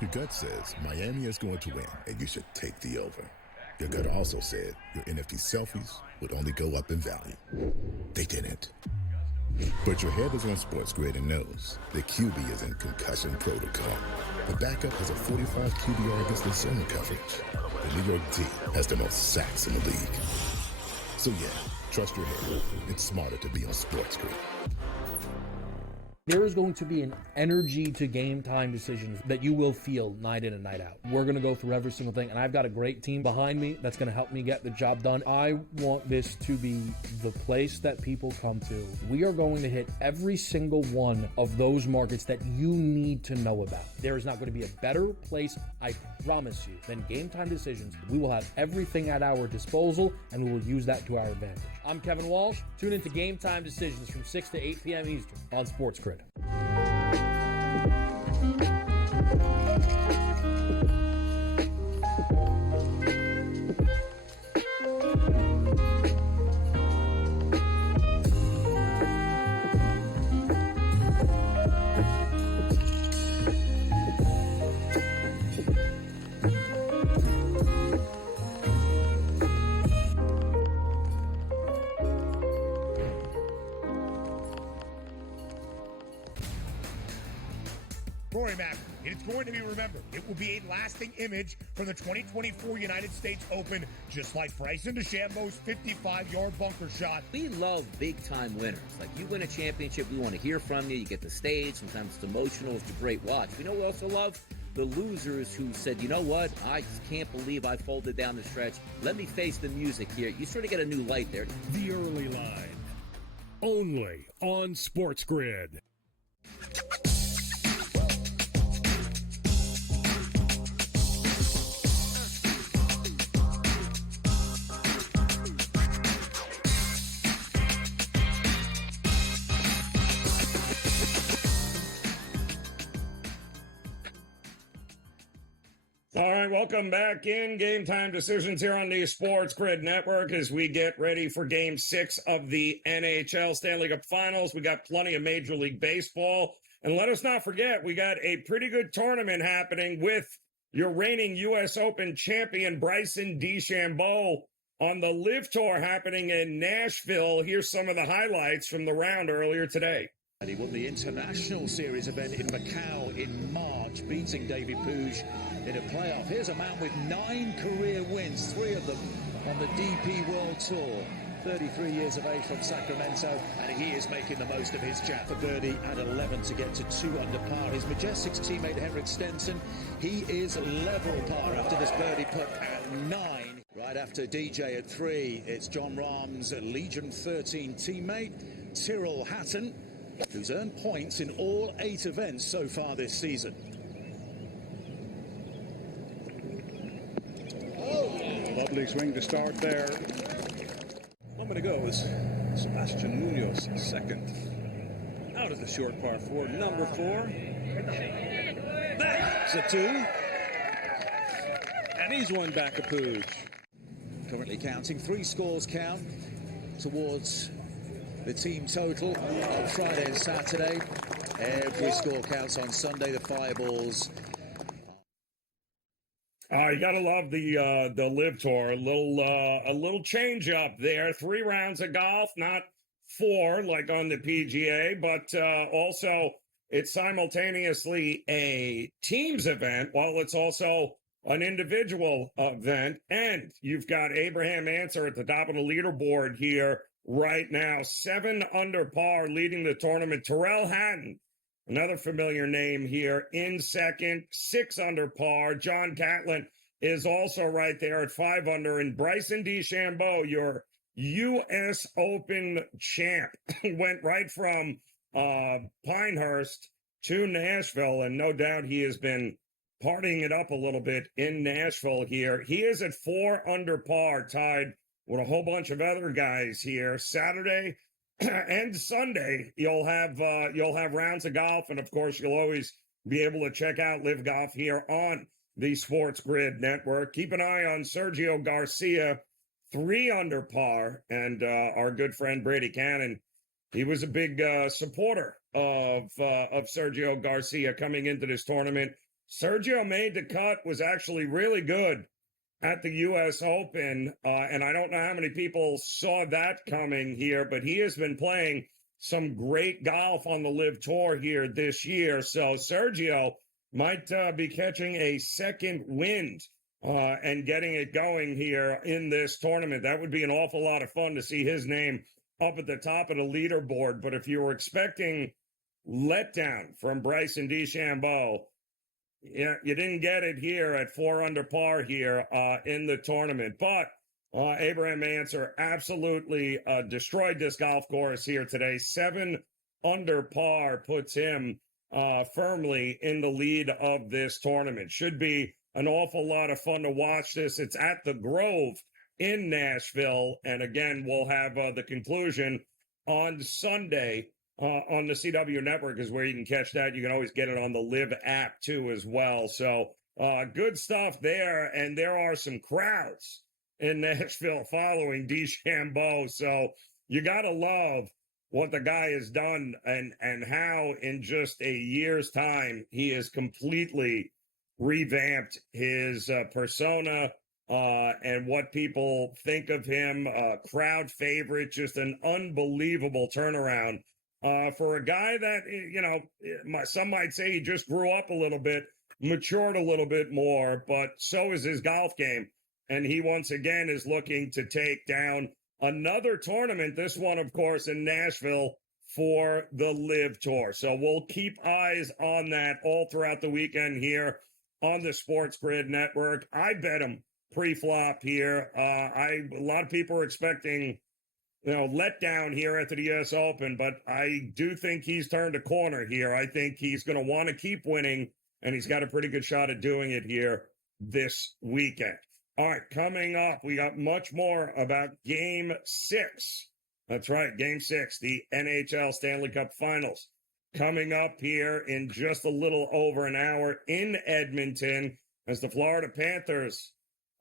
Your gut says Miami is going to win, and you should take the over. Your gut also said your NFT selfies would only go up in value. They didn't. But your head is on SportsGrid and knows the QB is in concussion protocol. The backup has a 45 QBR against the zone coverage. The New York D has the most sacks in the league. So yeah, trust your head. It's smarter to be on SportsGrid. There is going to be an energy to Game Time Decisions that you will feel night in and night out. We're going to go through every single thing, and I've got a great team behind me that's going to help me get the job done. I want this to be the place that people come to. We are going to hit every single one of those markets that you need to know about. There is not going to be a better place, I promise you, than Game Time Decisions. We will have everything at our disposal, and we will use that to our advantage. I'm Kevin Walsh. Tune into Game Time Decisions from 6 to 8 p.m. Eastern on SportsGrid. Rory Mack, it's going to be remembered. It will be a lasting image from the 2024 United States Open, just like Bryson DeChambeau's 55-yard bunker shot. We love big-time winners. Like, you win a championship, we want to hear from you. You get the stage. Sometimes it's emotional. It's a great watch. We know we also love the losers who said, you know what, I just can't believe I folded down the stretch. Let me face the music here. You sort of get a new light there. The Early Line, only on SportsGrid. All right, welcome back in Game Time Decisions here on the SportsGrid Network as we get ready for Game 6 of the NHL Stanley Cup Finals. We got plenty of Major League Baseball. And let us not forget, we got a pretty good tournament happening with your reigning U.S. Open champion, Bryson DeChambeau, on the Live Tour happening in Nashville. Here's some of the highlights from the round earlier today. He won the International Series event in Macau in March, beating David Puig in a playoff. Here's a man with 9 career wins, 3 of them on the DP World Tour. 33 years of age from Sacramento, and he is making the most of his chance for birdie at 11 to get to 2 under par. His Majestics teammate Henrik Stenson, he is level par after this birdie putt at 9. Right after DJ at 3, it's John Rahm's Legion 13 teammate, Tyrrell Hatton, who's earned points in all 8 events so far this season. Lovely swing to start there. A moment ago was Sebastian Munoz second. Out of the short par 4, number 4. That's a 2. And he's one back of Puig. Currently counting 3 scores count towards the team total on Friday and Saturday. Every score counts on Sunday. The fireballs. You gotta love the Live Tour. A little change up there. 3 rounds of golf, not 4 like on the PGA, but also it's simultaneously a teams event while it's also an individual event. And you've got Abraham Answer at the top of the leaderboard here right now, 7 under par, leading the tournament. Tyrrell Hatton, another familiar name here, in second, 6 under par. John Catlin is also right there at 5 under. And Bryson DeChambeau, your U.S. Open champ, went right from Pinehurst to Nashville. And no doubt he has been partying it up a little bit in Nashville here. He is at 4 under par, tied with a whole bunch of other guys here. Saturday and Sunday, you'll have rounds of golf, and of course, you'll always be able to check out Live Golf here on the SportsGrid network. Keep an eye on Sergio Garcia, 3 under par, and our good friend Brady Cannon. He was a big supporter of Sergio Garcia coming into this tournament. Sergio made the cut, was actually really good at the U.S. Open, and I don't know how many people saw that coming here, but he has been playing some great golf on the Live Tour here this year. So Sergio might be catching a second wind and getting it going here in this tournament. That would be an awful lot of fun to see his name up at the top of the leaderboard. But if you were expecting letdown from Bryson DeChambeau, yeah, you didn't get it here at 4 under par here in the tournament. But Abraham Answer absolutely destroyed this golf course here today. 7 under par puts him firmly in the lead of this tournament. Should be an awful lot of fun to watch this. It's at the Grove in Nashville. And again, we'll have the conclusion on Sunday. On the CW network is where you can catch that. You can always get it on the Live app too as well. So good stuff there. And there are some crowds in Nashville following DeChambeau. So you got to love what the guy has done and how in just a year's time he has completely revamped his persona and what people think of him. Crowd favorite, just an unbelievable turnaround. For a guy that, you know, some might say he just grew up a little bit, matured a little bit more, but so is his golf game. And he once again is looking to take down another tournament, this one, of course, in Nashville for the Live Tour. So we'll keep eyes on that all throughout the weekend here on the SportsGrid network. I bet him pre-flop here. A lot of people are expecting, you know, let down here at the U.S. Open, but I do think he's turned a corner here. I think he's going to want to keep winning, and he's got a pretty good shot at doing it here this weekend. All right, coming up, we got much more about Game 6. That's right, Game 6, the NHL Stanley Cup Finals. Coming up here in just a little over an hour in Edmonton as the Florida Panthers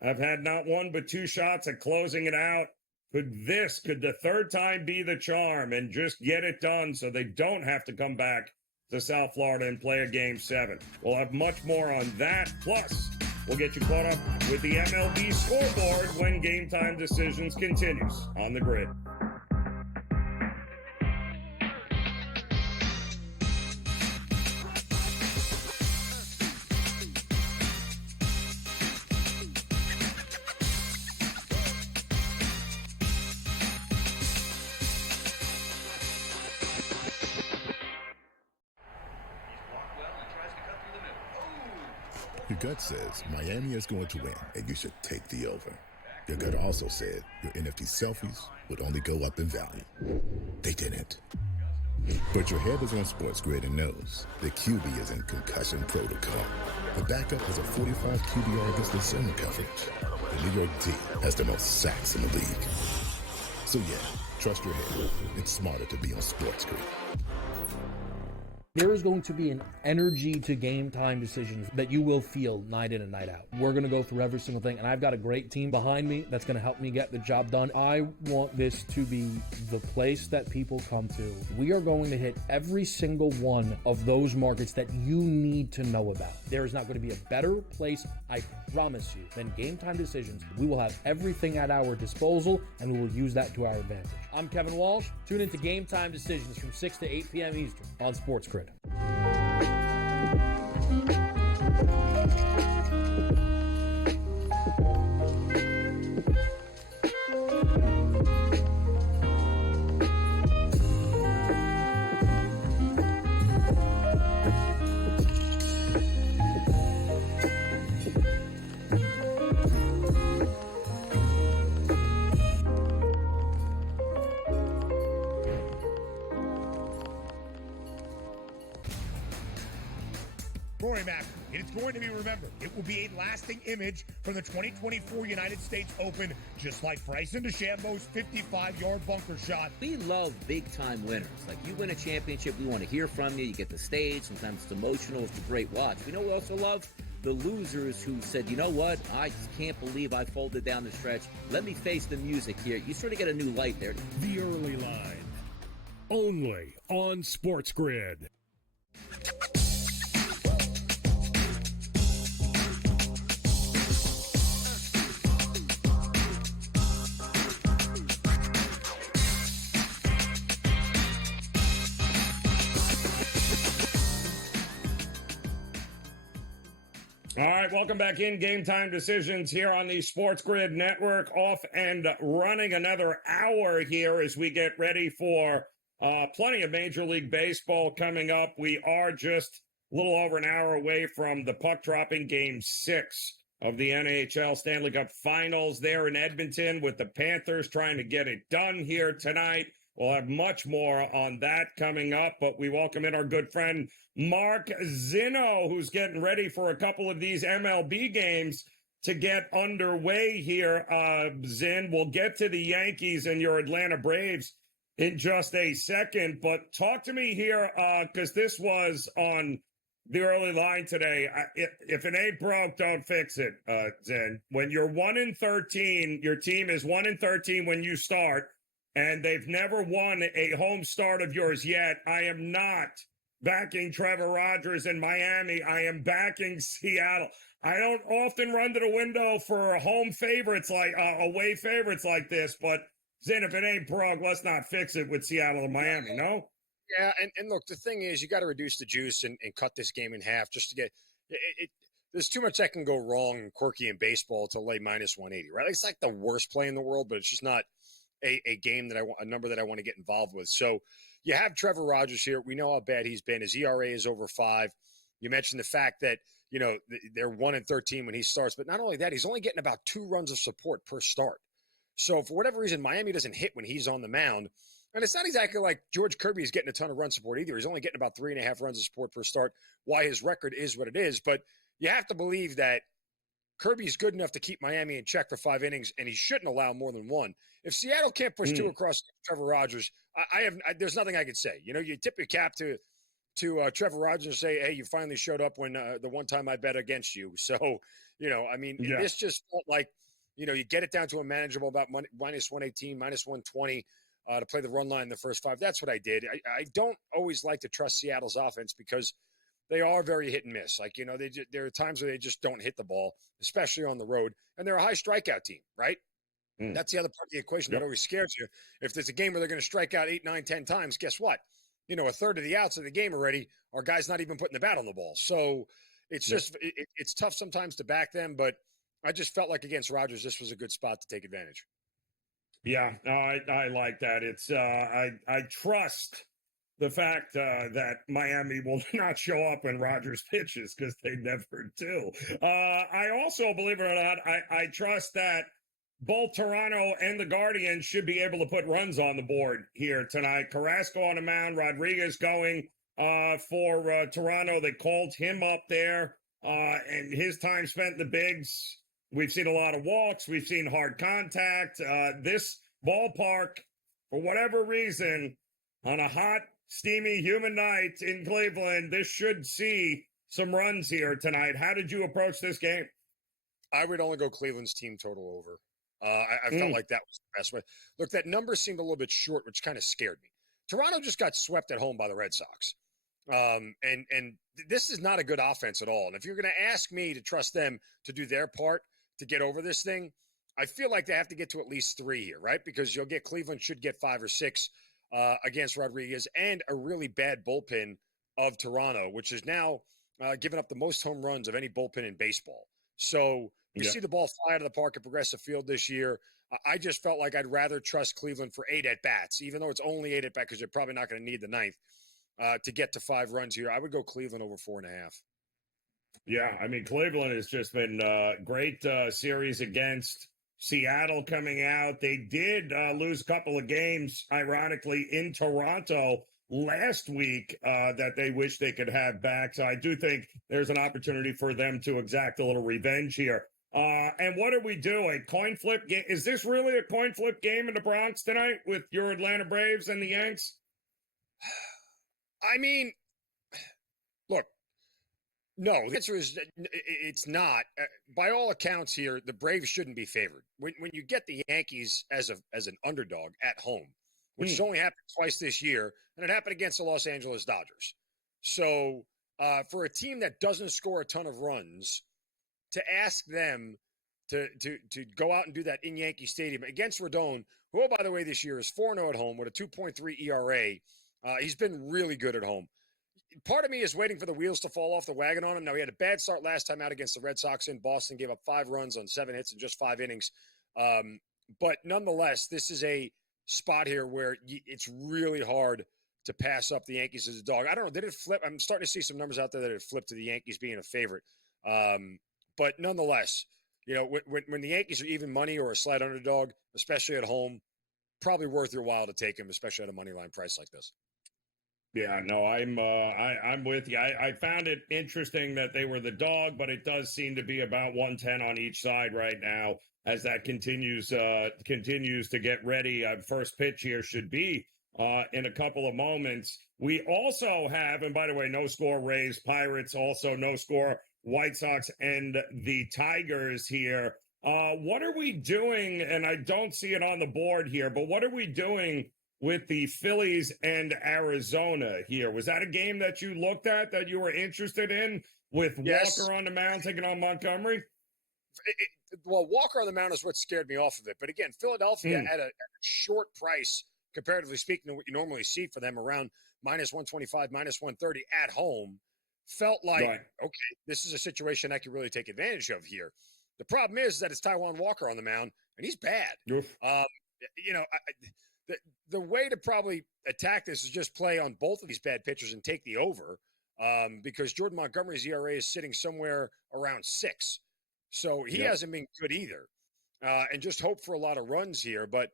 have had not one but 2 shots at closing it out. Could the third time be the charm and just get it done so they don't have to come back to South Florida and play a Game 7? We'll have much more on that. Plus, We'll get you caught up with the MLB scoreboard when Game Time Decisions continues on the grid. Your gut says Miami is going to win, and you should take the over. Your gut also said your NFT selfies would only go up in value. They didn't. But your head is on SportsGrid and knows the QB is in concussion protocol. The backup is a 45 QBR against the zone coverage. The New York D has the most sacks in the league. So yeah, trust your head. It's smarter to be on SportsGrid. There is going to be an energy to Game Time Decisions that you will feel night in and night out. We're going to go through every single thing, and I've got a great team behind me that's going to help me get the job done. I want this to be the place that people come to. We are going to hit every single one of those markets that you need to know about. There is not going to be a better place, I promise you, than Game Time Decisions. We will have everything at our disposal, and we will use that to our advantage. I'm Kevin Walsh. Tune into Game Time Decisions from 6 to 8 p.m. Eastern on SportsGrid. Rory Mack, and it's going to be remembered. It will be a lasting image from the 2024 United States Open, just like Bryson DeChambeau's 55-yard bunker shot. We love big-time winners. Like, you win a championship, we want to hear from you. You get the stage. Sometimes it's emotional. It's a great watch. We know we also love the losers who said, you know what, I just can't believe I folded down the stretch. Let me face the music here. You sort of get a new light there. The Early Line, only on SportsGrid. All right, welcome back in. Game Time Decisions here on the SportsGrid Network. Off and running another hour here as we get ready for plenty of Major League Baseball coming up. We are just a little over an hour away from the puck-dropping Game 6 of the NHL Stanley Cup Finals there in Edmonton, with the Panthers trying to get it done here tonight. We'll have much more on that coming up, but we welcome in our good friend Mark Zinno, who's getting ready for a couple of these MLB games to get underway here. Zin, we'll get to the Yankees and your Atlanta Braves in just a second, but talk to me here, because this was on the early line today. If it ain't broke, don't fix it, Zin. When you're 1-13, your team is 1-13 when you start, and they've never won a home start of yours yet. I am not backing Trevor Rogers in Miami. I am backing Seattle. I don't often run to the window for home favorites like away favorites like this, but Zin, if it ain't broke, let's not fix it with Seattle and Miami, no? Yeah, and look, the thing is, you got to reduce the juice and cut this game in half just to get it. There's too much that can go wrong and quirky in baseball to lay minus 180, right? It's like the worst play in the world, but it's just not a game that a number that I want to get involved with. So you have Trevor Rogers here. We know how bad he's been. His ERA is over 5. You mentioned the fact that, you know, they're 1-13 when he starts, but not only that, he's only getting about 2 runs of support per start. So for whatever reason, Miami doesn't hit when he's on the mound. And it's not exactly like George Kirby is getting a ton of run support either. He's only getting about 3.5 runs of support per start, why his record is what it is. But you have to believe that Kirby's good enough to keep Miami in check for 5 innings, and he shouldn't allow more than 1. If Seattle can't push 2 across Trevor Rogers, there's nothing I can say. You know, you tip your cap to Trevor Rogers and say, hey, you finally showed up when the one time I bet against you. So, you know, I mean, this just felt like, you know, you get it down to a manageable about minus 118, minus 120 to play the run line in the first 5. That's what I did. I don't always like to trust Seattle's offense because they are very hit and miss. Like, there are times where they just don't hit the ball, especially on the road. And they're a high strikeout team, right? That's the other part of the equation that always scares you. If there's a game where they're going to strike out 8, 9, 10 times, guess what? A third of the outs of the game already are guys not even putting the bat on the ball. So it's just it's tough sometimes to back them, but I just felt like against Rogers, this was a good spot to take advantage. Yeah, no, I like that. It's I trust the fact that Miami will not show up when Rogers pitches, because they never do. I also, believe it or not, I trust that both Toronto and the Guardians should be able to put runs on the board here tonight. Carrasco on the mound, Rodriguez going for Toronto. They called him up there, and his time spent in the bigs. We've seen a lot of walks. We've seen hard contact. This ballpark, for whatever reason, on a hot, steamy, humid night in Cleveland, this should see some runs here tonight. How did you approach this game? I would only go Cleveland's team total over. I felt like that was the best way. Look, that number seemed a little bit short, which kind of scared me. Toronto just got swept at home by the Red Sox. And this is not a good offense at all. And if you're going to ask me to trust them to do their part to get over this thing, I feel like they have to get to at least 3 here, right? Because Cleveland should get 5 or 6 against Rodriguez, and a really bad bullpen of Toronto, which is now giving up the most home runs of any bullpen in baseball. So you see the ball fly out of the park at Progressive Field this year. I just felt like I'd rather trust Cleveland for 8 at-bats, even though it's only 8 at-bats because you're probably not going to need the 9th to get to 5 runs here. I would go Cleveland over 4.5. Yeah, I mean, Cleveland has just been great series against Seattle coming out. They did lose a couple of games, ironically, in Toronto last week that they wish they could have back. So I do think there's an opportunity for them to exact a little revenge here. And what are we doing? Coin flip game? Is this really a coin flip game in the Bronx tonight with your Atlanta Braves and the Yanks? I mean, look, no, the answer is it's not. By all accounts here, the Braves shouldn't be favored. When you get the Yankees as an underdog at home, which has only happened twice this year, and it happened against the Los Angeles Dodgers. So for a team that doesn't score a ton of runs, to ask them to go out and do that in Yankee Stadium against Rodon, who, by the way, this year is 4-0 at home with a 2.3 ERA. He's been really good at home. Part of me is waiting for the wheels to fall off the wagon on him. Now, he had a bad start last time out against the Red Sox in Boston, gave up 5 runs on 7 hits in just 5 innings. But nonetheless, this is a spot here where it's really hard to pass up the Yankees as a dog. I don't know. Did it flip? I'm starting to see some numbers out there that it flipped to the Yankees being a favorite. But nonetheless, when the Yankees are even money or a slight underdog, especially at home, probably worth your while to take them, especially at a money line price like this. Yeah, no, I'm with you. I found it interesting that they were the dog, but it does seem to be about 110 on each side right now as that continues to get ready. First pitch here should be in a couple of moments. We also have, and by the way, no score Rays, Pirates, also no score White Sox and the Tigers here. What are we doing? And I don't see it on the board here, but what are we doing with the Phillies and Arizona here? Was that a game that you looked at, that you were interested in, with Walker on the mound taking on Montgomery? Well, Walker on the mound is what scared me off of it. But again, Philadelphia at a short price, comparatively speaking, to what you normally see for them, around -125, -130 at home, felt like, okay, this is a situation I could really take advantage of here. The problem is that it's Taijuan Walker on the mound, and he's bad. The way to probably attack this is just play on both of these bad pitchers and take the over, because Jordan Montgomery's ERA is sitting somewhere around 6. So he hasn't been good either. And just hope for a lot of runs here. But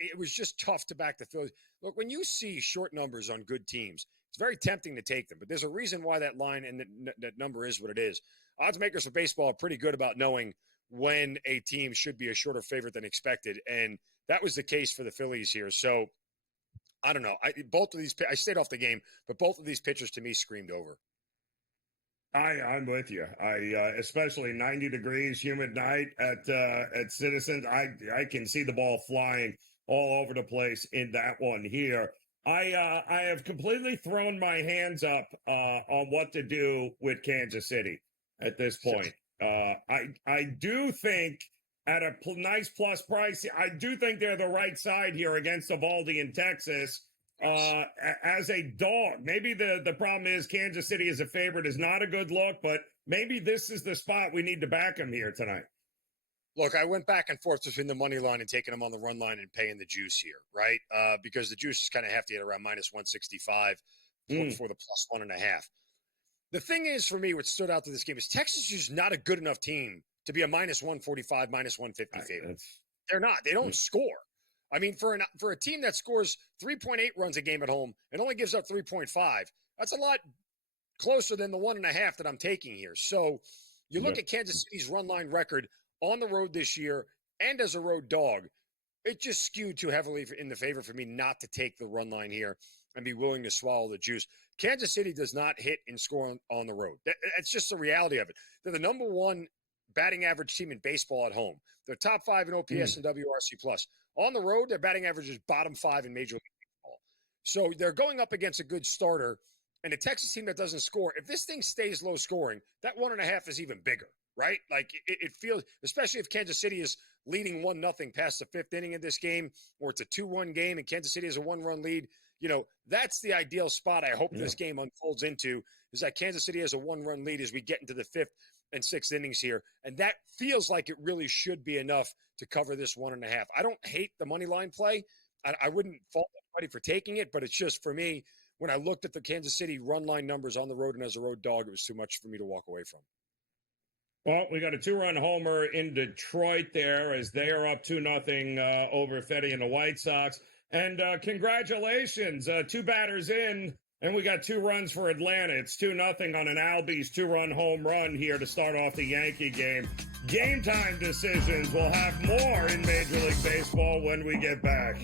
it was just tough to back the Phillies. Look, when you see short numbers on good teams, it's very tempting to take them. But there's a reason why that line and that number is what it is. Odds makers for baseball are pretty good about knowing when a team should be a shorter favorite than expected. And that was the case for the Phillies here. So I don't know. I stayed off the game, but both of these pitchers to me screamed over. I'm with you. Especially 90 degrees, humid night at Citizens. I can see the ball flying all over the place in that one here. I have completely thrown my hands up on what to do with Kansas City at this point. I do think at a nice plus price, I do think they're the right side here against Evaldi in Texas as a dog. Maybe the problem is Kansas City as a favorite is not a good look, but maybe this is the spot we need to back them here tonight. Look, I went back and forth between the money line and taking them on the run line and paying the juice here, right? Because the juice is kind of hefty at around minus 165 for the plus 1.5. The thing is, for me, what stood out to this game is Texas is just not a good enough team to be a minus 145, minus 150 favorite. They're not. They don't score. I mean, for a team that scores 3.8 runs a game at home and only gives up 3.5, that's a lot closer than the 1.5 that I'm taking here. So you look at Kansas City's run line record on the road this year and as a road dog, it just skewed too heavily in the favor for me not to take the run line here and be willing to swallow the juice. Kansas City does not hit and score on the road. That's just the reality of it. They're the number one batting average team in baseball at home. They're top 5 in OPS and WRC+. On the road, their batting average is bottom 5 in Major League Baseball. So they're going up against a good starter and a Texas team that doesn't score. If this thing stays low scoring, that 1.5 is even bigger, right? Like it feels, especially if Kansas City is leading 1-0 past the 5th inning of this game, or it's a 2-1 game and Kansas City has a 1-run lead. You know, that's the ideal spot I hope this game unfolds into, is that Kansas City has a 1-run lead as we get into the 5th and 6th innings here. And that feels like it really should be enough to cover this 1.5. I don't hate the money line play. I wouldn't fault anybody for taking it, but it's just, for me, when I looked at the Kansas City run line numbers on the road and as a road dog, it was too much for me to walk away from. Well, we got a 2-run homer in Detroit there as they are up 2-0 over Fetty and the White Sox. And congratulations, 2 batters in, and we got 2 runs for Atlanta. It's 2-0 on an Albies 2-run home run here to start off the Yankee game. Game Time Decisions. We'll have more in Major League Baseball when we get back.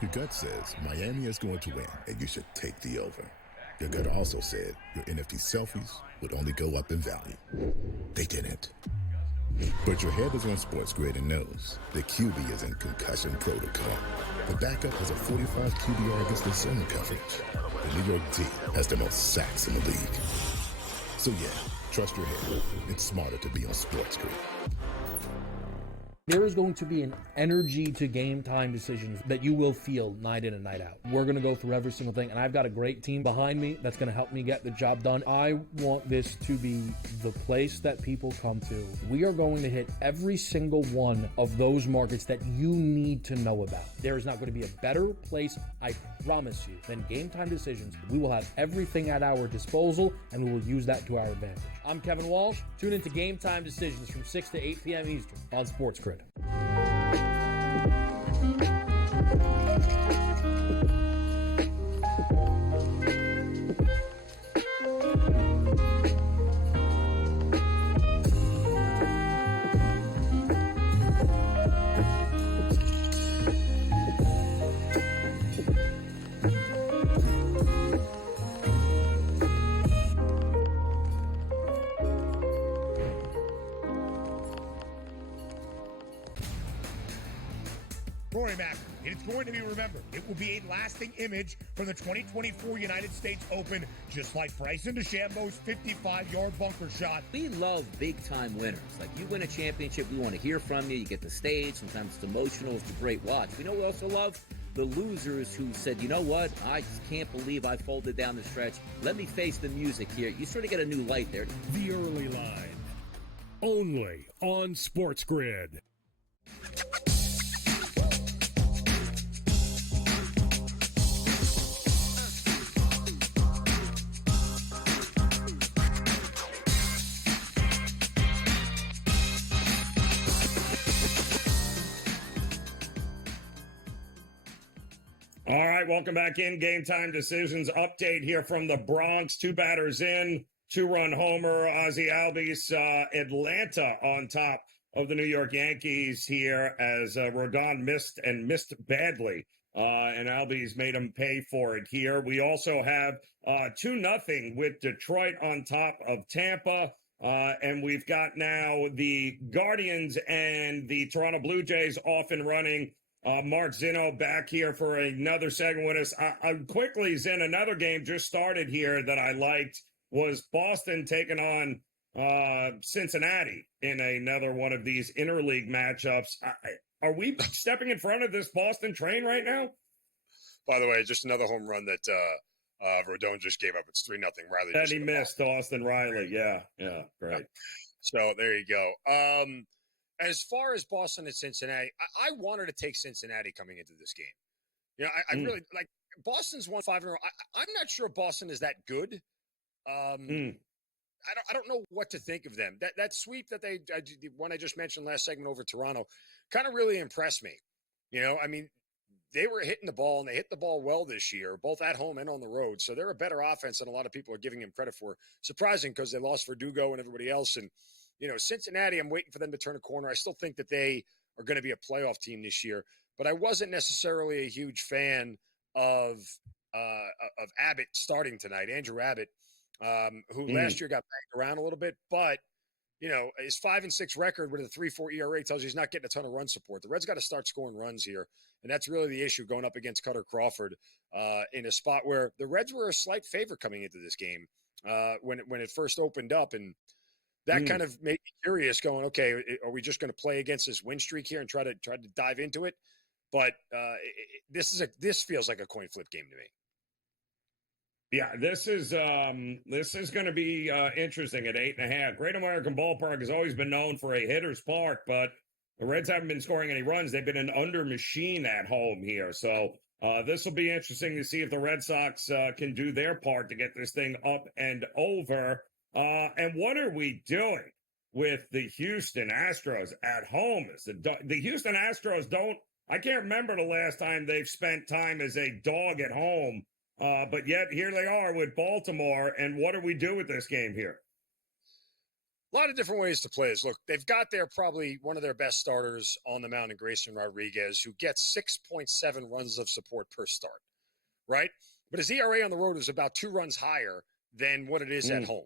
Your gut says Miami is going to win, and you should take the over. Your gut also said your NFT selfies would only go up in value. They didn't. But your head is on SportsGrid and knows the QB is in concussion protocol. The backup has a 45 QBR against the zone coverage. The New York D has the most sacks in the league. So yeah, trust your head. It's smarter to be on SportsGrid. There is going to be an energy to Game Time Decisions that you will feel night in and night out. We're going to go through every single thing, and I've got a great team behind me that's going to help me get the job done. I want this to be the place that people come to. We are going to hit every single one of those markets that you need to know about. There is not going to be a better place, I promise you, than Game Time Decisions. We will have everything at our disposal, and we will use that to our advantage. I'm Kevin Walsh. Tune into Game Time Decisions from 6 to 8 p.m. Eastern on SportsGrid. Rory Mack, and it's going to be remembered. It will be a lasting image from the 2024 United States Open, just like Bryson DeChambeau's 55-yard bunker shot. We love big-time winners. Like, you win a championship, we want to hear from you. You get the stage. Sometimes it's emotional. It's a great watch. We know we also love the losers who said, you know what, I just can't believe I folded down the stretch. Let me face the music here. You sort of get a new light there. The Early Line. Only on SportsGrid. All right, welcome back in. Game Time Decisions update here from the Bronx. 2 batters in. 2-run homer. Ozzie Albies, Atlanta on top of the New York Yankees here as Rodon missed badly. And Albies made him pay for it here. We also have 2-0 with Detroit on top of Tampa. And we've got now the Guardians and the Toronto Blue Jays off and running. Mark Zinno back here for another segment with us. Quickly, Zin, another game just started here that I liked was Boston taking on Cincinnati in another one of these interleague matchups. Are we stepping in front of this Boston train right now? By the way, just another home run that Rodon just gave up. It's 3-0. Riley. And he missed Austin Riley. Yeah, great. So there you go. As far as Boston and Cincinnati, I wanted to take Cincinnati coming into this game. You know, I really like Boston's won 5 in a row. I'm not sure Boston is that good. I don't know what to think of them. That sweep that the one I just mentioned last segment over Toronto kind of really impressed me. You know, I mean, they were hitting the ball, and they hit the ball well this year, both at home and on the road. So they're a better offense than a lot of people are giving them credit for. Surprising because they lost Verdugo and everybody else. And, you know, Cincinnati, I'm waiting for them to turn a corner. I still think that they are going to be a playoff team this year. But I wasn't necessarily a huge fan of Abbott starting tonight, Andrew Abbott, who last year got banged around a little bit. But, you know, his 5-6 record with a 3.4 ERA tells you he's not getting a ton of run support. The Reds got to start scoring runs here. And that's really the issue going up against Cutter Crawford in a spot where the Reds were a slight favorite coming into this game when it first opened up. And that kind of made me curious going, okay, are we just going to play against this win streak here and try to dive into it? But this feels like a coin flip game to me. Yeah, this is going to be interesting at 8.5. Great American Ballpark has always been known for a hitter's park, but the Reds haven't been scoring any runs. They've been an under machine at home here. So this will be interesting to see if the Red Sox can do their part to get this thing up and over. And what are we doing with the Houston Astros at home? The Houston Astros I can't remember the last time they've spent time as a dog at home. But yet here they are with Baltimore. And what do we do with this game here? A lot of different ways to play this. Look, they've got probably one of their best starters on the mound in Grayson Rodriguez, who gets 6.7 runs of support per start, right? But his ERA on the road is about 2 runs higher than what it is at home.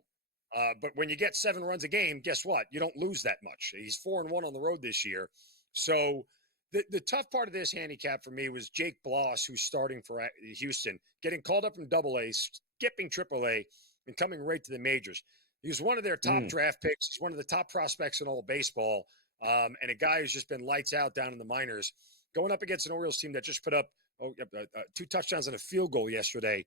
But when you get 7 runs a game, guess what? You don't lose that much. He's 4-1 on the road this year. So the tough part of this handicap for me was Jake Bloss, who's starting for Houston, getting called up from AA, skipping AAA, and coming right to the majors. He was one of their top draft picks. He's one of the top prospects in all of baseball, and a guy who's just been lights out down in the minors, going up against an Orioles team that just put up 2 touchdowns and a field goal yesterday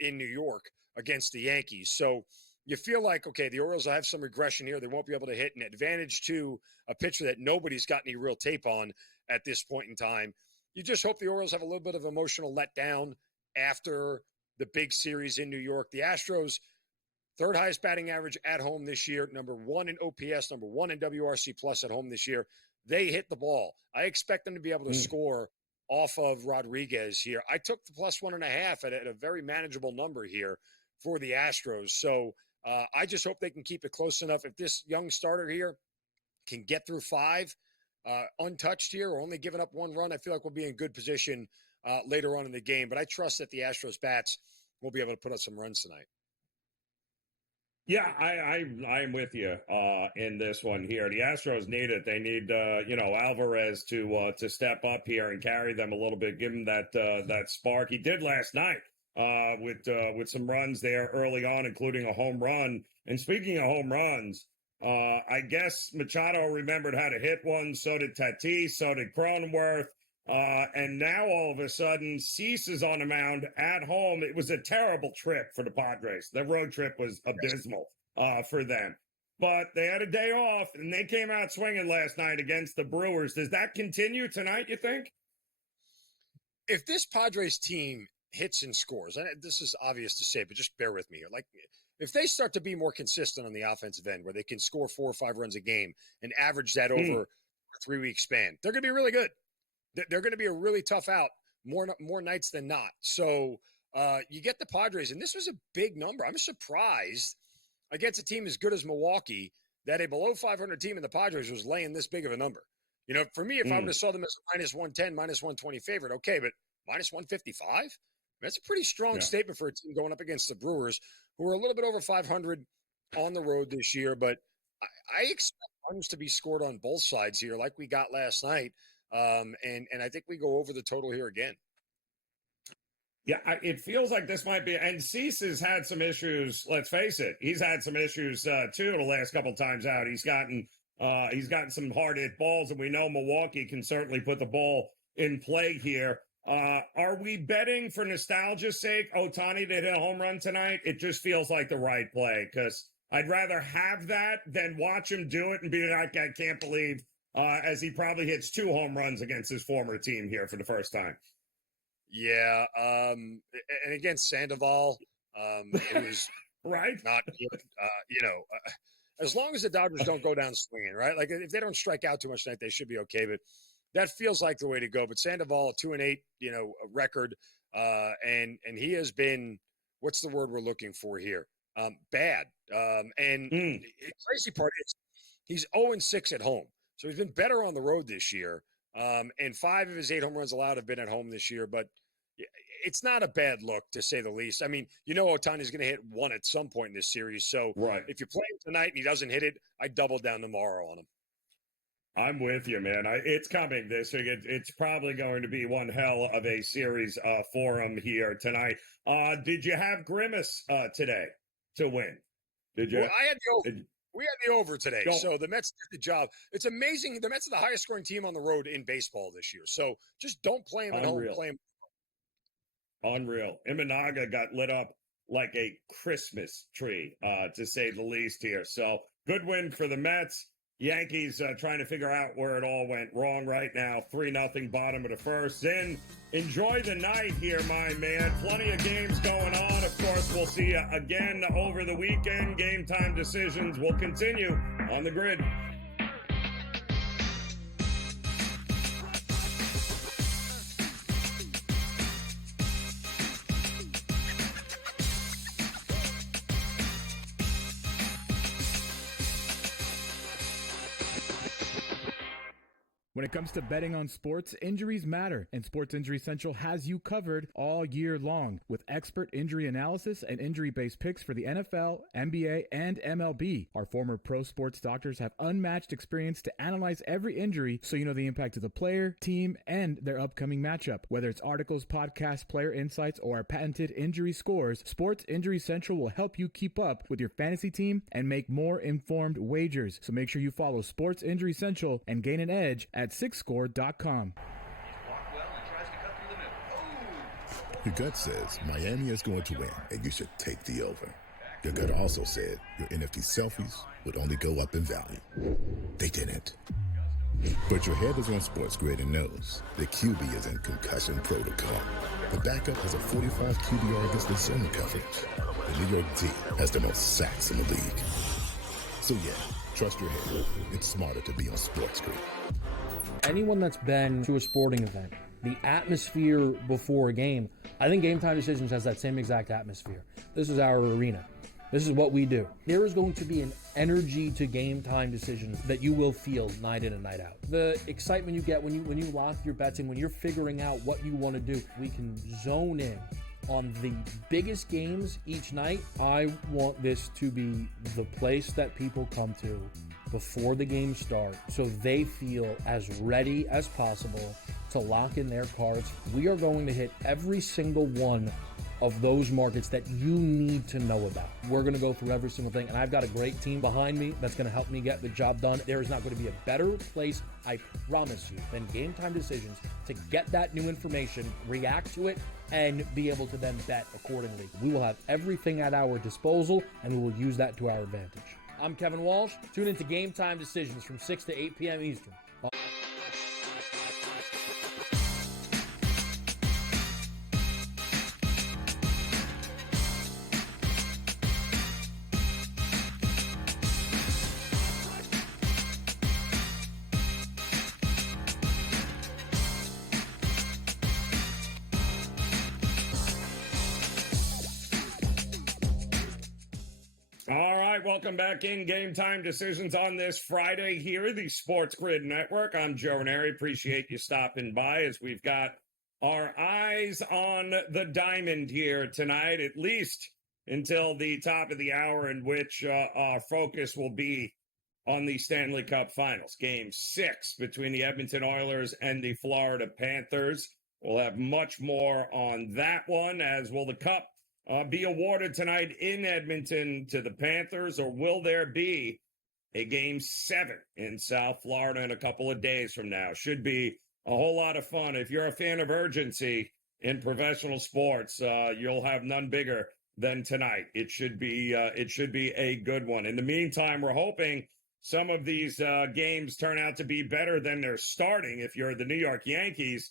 in New York against the Yankees. So you feel like, okay, the Orioles will have some regression here. They won't be able to hit an advantage to a pitcher that nobody's got any real tape on at this point in time. You just hope the Orioles have a little bit of emotional letdown after the big series in New York. The Astros, 3rd highest batting average at home this year, number 1 in OPS, number 1 in WRC plus at home this year. They hit the ball. I expect them to be able to score off of Rodriguez here. I took the plus 1.5 at a very manageable number here for the Astros. So I just hope they can keep it close enough. If this young starter here can get through 5 untouched here or only giving up 1 run, I feel like we'll be in good position later on in the game. But I trust that the Astros bats will be able to put up some runs tonight. Yeah, I'm with you in this one here. The Astros need it. They need Alvarez to step up here and carry them a little bit, give them that spark. He did last night with some runs there early on, including a home run. And speaking of home runs, I guess Machado remembered how to hit one. So did Tatis. So did Cronenworth. And now all of a sudden, Cease is on the mound at home. It was a terrible trip for the Padres. The road trip was abysmal for them. But they had a day off, and they came out swinging last night against the Brewers. Does that continue tonight, you think? If this Padres team hits and scores, and this is obvious to say, but just bear with me here. Like, if they start to be more consistent on the offensive end, where they can score 4 or 5 runs a game and average that over a 3-week span, they're going to be really good. They're going to be a really tough out more nights than not. So you get the Padres, and this was a big number. I'm surprised against a team as good as Milwaukee that a below 500 team in the Padres was laying this big of a number. You know, for me, if I would have saw them as a minus 110, minus 120 favorite, okay, but minus 155? That's a pretty strong statement for a team going up against the Brewers, who are a little bit over 500 on the road this year. But I expect runs to be scored on both sides here, like we got last night. And I think we go over the total here again. Yeah, it feels like this might be, and Cease has had some issues. Let's face it, he's had some issues too the last couple times out. He's gotten some hard hit balls, and we know Milwaukee can certainly put the ball in play here. Are we betting for nostalgia's sake, Ohtani to hit a home run tonight? It just feels like the right play, because I'd rather have that than watch him do it and be like, I can't believe, as he probably hits 2 home runs against his former team here for the first time. Yeah, and against Sandoval, it was right. Not good. As long as the Dodgers don't go down swinging, right? Like if they don't strike out too much tonight, they should be okay. But that feels like the way to go. But Sandoval, 2-8, record, and he has been, what's the word we're looking for here? Bad. And the crazy part is he's 0-6 at home, so he's been better on the road this year. And 5 of his 8 home runs allowed have been at home this year, but it's not a bad look, to say the least. I mean, Ohtani's going to hit 1 at some point in this series. So if you play him tonight and he doesn't hit it, I double down tomorrow on him. I'm with you, man. It's coming this week. It's probably going to be one hell of a series for him here tonight. Did you have Grimace today to win? Did you? Well, we had the over today, so the Mets did the job. It's amazing. The Mets are the highest scoring team on the road in baseball this year. So just don't play them at home. Play them. Unreal. Imanaga got lit up like a Christmas tree, to say the least here. So good win for the Mets. Yankees trying to figure out where it all went wrong right now. 3-0 bottom of the first. Enjoy the night here, my man. Plenty of games going on. Of course, we'll see you again over the weekend. Game Time Decisions will continue on the grid. When it comes to betting on sports, injuries matter, and Sports Injury Central has you covered all year long with expert injury analysis and injury-based picks for the NFL, NBA, and MLB. Our former pro sports doctors have unmatched experience to analyze every injury so you know the impact of the player, team, and their upcoming matchup. Whether it's articles, podcasts, player insights, or our patented injury scores, Sports Injury Central will help you keep up with your fantasy team and make more informed wagers. So make sure you follow Sports Injury Central and gain an edge at sixscore.com. Your gut says Miami is going to win, and you should take the over. Your gut also said your NFT selfies would only go up in value. They didn't. But your head is on SportsGrid and knows the QB is in concussion protocol. The backup has a 45 QBR against the zone coverage. The New York D has the most sacks in the league. So yeah, trust your head. It's smarter to be on SportsGrid. Anyone that's been to a sporting event, the atmosphere before a game, I think Game Time Decisions has that same exact atmosphere. This is our arena. This is what we do. There is going to be an energy to Game Time Decisions that you will feel night in and night out. The excitement you get when you lock your bets in, when you're figuring out what you want to do, we can zone in on the biggest games each night. I want this to be the place that people come to before the games start so they feel as ready as possible to lock in their cards. We are going to hit every single one of those markets that you need to know about. We're going to go through every single thing, and I've got a great team behind me that's going to help me get the job done. There is not going to be a better place, I promise you, than Game Time Decisions to get that new information, react to it, and be able to then bet accordingly. We will have everything at our disposal, and we will use that to our advantage. I'm Kevin Walsh. Tune into Game Time Decisions from 6 to 8 p.m. Eastern. All right. right, welcome back in Game Time Decisions on this Friday here, the SportsGrid Network. I'm Joe Raineri. Appreciate you stopping by as we've got our eyes on the diamond here tonight, at least until the top of the hour, in which our focus will be on the Stanley Cup Finals. Game 6 between the Edmonton Oilers and the Florida Panthers. We'll have much more on that one, as will the Cup be awarded tonight in Edmonton to the Panthers, or will there be a Game 7 in South Florida in a couple of days from now? Should be a whole lot of fun. If you're a fan of urgency in professional sports, you'll have none bigger than tonight. It should be a good one. In the meantime, we're hoping some of these games turn out to be better than they're starting. If you're the New York Yankees,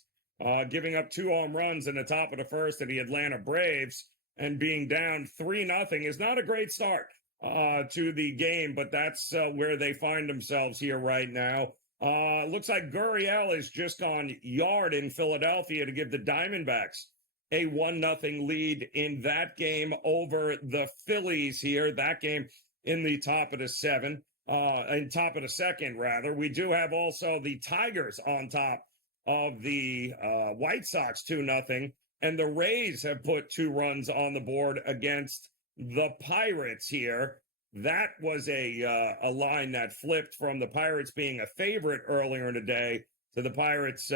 giving up 2 home runs in the top of the first to the Atlanta Braves and being down 3-0 is not a great start to the game, but that's where they find themselves here right now. Looks like Gurriel has just gone yard in Philadelphia to give the Diamondbacks a 1-0 lead in that game over the Phillies here. That game in the top of the second, rather. We do have also the Tigers on top of the White Sox 2-0, and the Rays have put 2 runs on the board against the Pirates here. That was a line that flipped from the Pirates being a favorite earlier in the day to the Pirates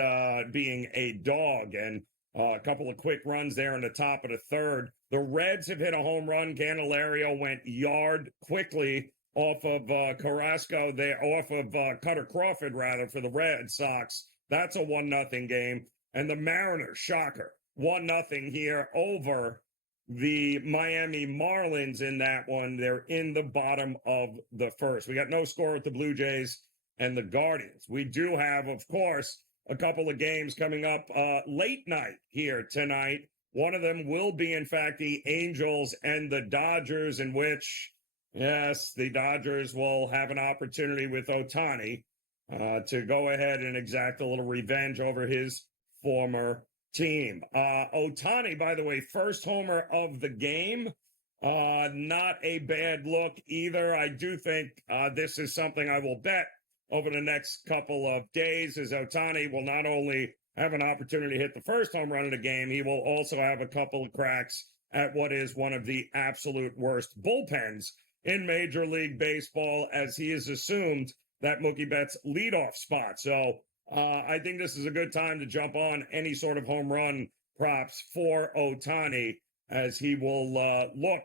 being a dog, and a couple of quick runs there in the top of the third. The Reds have hit a home run. Candelario went yard quickly off of Carrasco there, off of Cutter Crawford, rather, for the Red Sox. That's a 1-0 game. And the Mariners, shocker, 1-0 here over the Miami Marlins in that one. They're in the bottom of the first. We got no score with the Blue Jays and the Guardians. We do have, of course, a couple of games coming up late night here tonight. One of them will be, in fact, the Angels and the Dodgers, in which, yes, the Dodgers will have an opportunity with Ohtani to go ahead and exact a little revenge over his former team. Ohtani, by the way, first homer of the game. Not a bad look either. I do think this is something I will bet over the next couple of days, as Ohtani will not only have an opportunity to hit the first home run of the game, he will also have a couple of cracks at what is one of the absolute worst bullpens in Major League Baseball, as he has assumed that Mookie Betts' leadoff spot. So I think this is a good time to jump on any sort of home run props for Ohtani, as he will look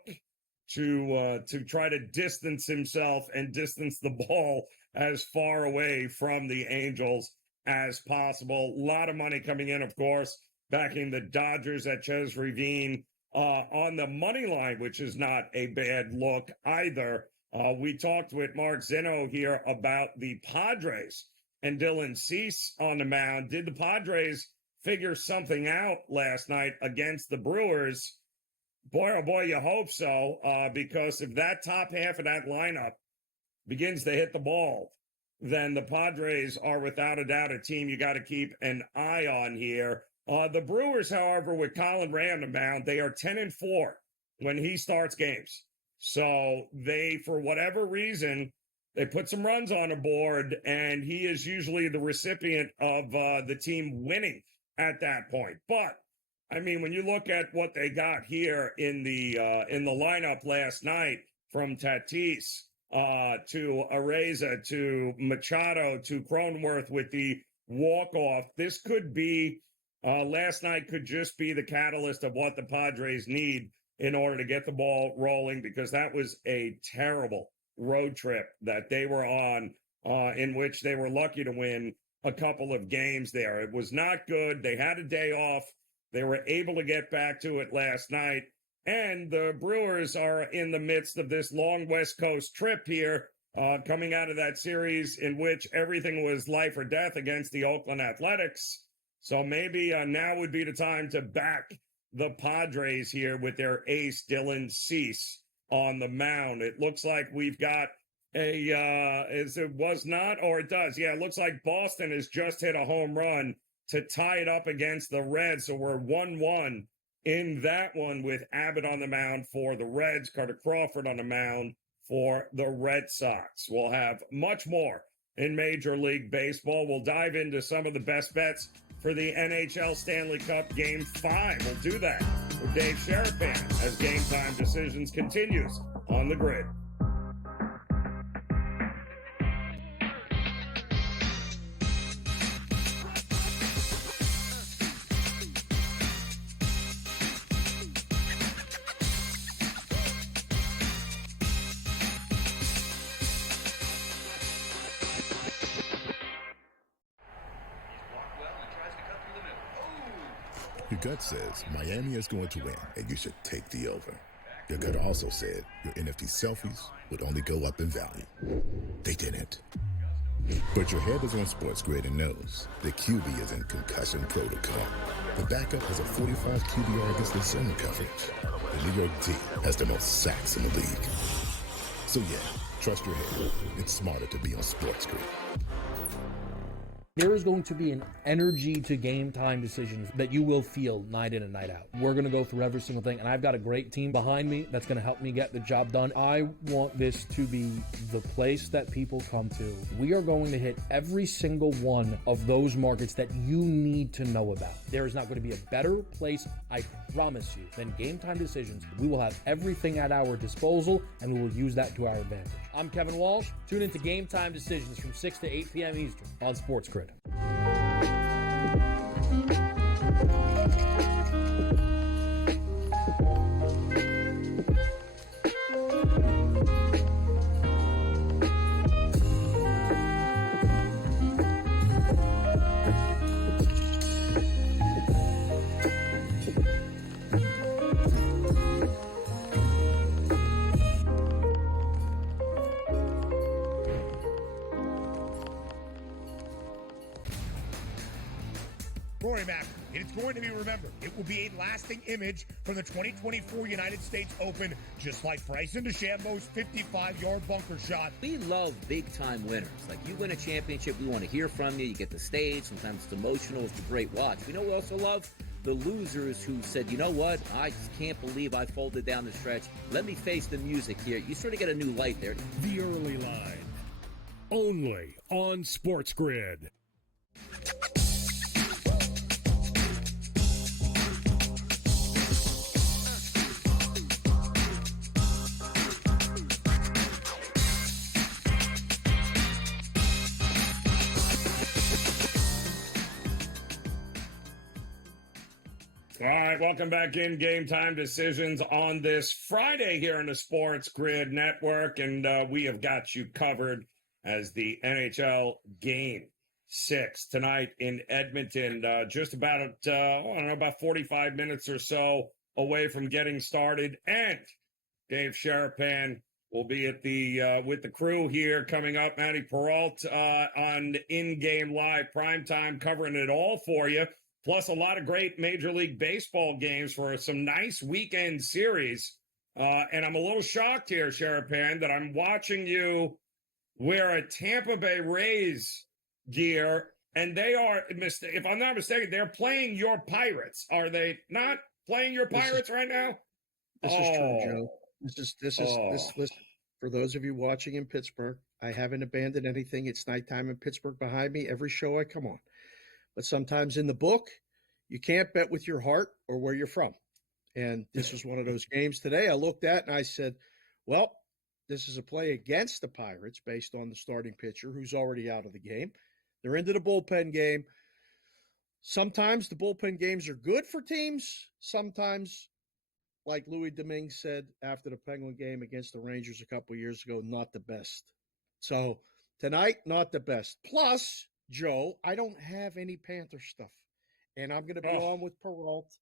to try to distance himself and distance the ball as far away from the Angels as possible. A lot of money coming in, of course, backing the Dodgers at Ches Ravine on the money line, which is not a bad look either. We talked with Mark Zinno here about the Padres and Dylan Cease on the mound. Did the Padres figure something out last night against the Brewers? Boy, oh boy, you hope so, because if that top half of that lineup begins to hit the ball, then the Padres are without a doubt a team you got to keep an eye on here. The Brewers, however, with Colin Ray on the mound, they are 10-4 when he starts games. So they, for whatever reason, they put some runs on the board, and he is usually the recipient of the team winning at that point. But I mean, when you look at what they got here in the lineup last night, from Tatis to Areza to Machado to Cronenworth with the walk-off, this could be, last night could just be the catalyst of what the Padres need in order to get the ball rolling, because that was a terrible road trip that they were on, in which they were lucky to win a couple of games there. It was not good. They had a day off. They were able to get back to it last night. And the Brewers are in the midst of this long West Coast trip here, coming out of that series in which everything was life or death against the Oakland Athletics. So maybe now would be the time to back the Padres here with their ace, Dylan Cease, on the mound. It looks like we've got it looks like Boston has just hit a home run to tie it up against the Reds. So we're 1-1 in that one, with Abbott on the mound for the Reds, Carter Crawford on the mound for the Red Sox. We'll have much more in Major League Baseball. We'll dive into some of the best bets for the NHL Stanley Cup Game 5. We'll do that with Dave Sherapan as Game Time Decisions continues on the grid. Your gut says Miami is going to win, and you should take the over. Your gut also said your NFT selfies would only go up in value. They didn't. But your head is on SportsGrid and knows the QB is in concussion protocol. The backup has a 45 QBR against the zone coverage. The New York D has the most sacks in the league. So yeah, trust your head. It's smarter to be on SportsGrid. There is going to be an energy to Game Time Decisions that you will feel night in and night out. We're going to go through every single thing, and I've got a great team behind me that's going to help me get the job done. I want this to be the place that people come to. We are going to hit every single one of those markets that you need to know about. There is not going to be a better place, I promise you, than Game Time Decisions. We will have everything at our disposal, and we will use that to our advantage. I'm Kevin Walsh. Tune into Game Time Decisions from 6 to 8 p.m. Eastern on SportsGrid. Rory Mack, it is going to be remembered. It will be a lasting image from the 2024 United States Open, just like Bryson DeChambeau's 55-yard bunker shot. We love big-time winners. Like, you win a championship, we want to hear from you. You get the stage. Sometimes it's emotional. It's a great watch. We know we also love the losers who said, you know what, I just can't believe I folded down the stretch. Let me face the music here. You sort of get a new light there. The Early Line. Only on SportsGrid. All right, welcome back in Game Time Decisions on this Friday here on the Sports Grid Network, and we have got you covered as the NHL Game 6 tonight in Edmonton. Just about, about 45 minutes or so away from getting started, and Dave Sherapan will be at the with the crew here coming up. Matty Peralt on in-game live primetime, covering it all for you. Plus a lot of great Major League Baseball games for some nice weekend series. And I'm a little shocked here, Sherapan, that I'm watching you wear a Tampa Bay Rays gear, and they are, if I'm not mistaken, they're playing your Pirates. Are they not playing your Pirates right now? This is true, Joe. Listen, for those of you watching in Pittsburgh, I haven't abandoned anything. It's nighttime in Pittsburgh behind me. Every show I come on. But sometimes in the book, you can't bet with your heart or where you're from. And this was one of those games today I looked at and I said, well, this is a play against the Pirates based on the starting pitcher who's already out of the game. They're into the bullpen game. Sometimes the bullpen games are good for teams. Sometimes, like Louis Domingue said after the Penguin game against the Rangers a couple years ago, not the best. So tonight, not the best. Plus, Joe, I don't have any Panther stuff, and I'm going to be on with Peralt,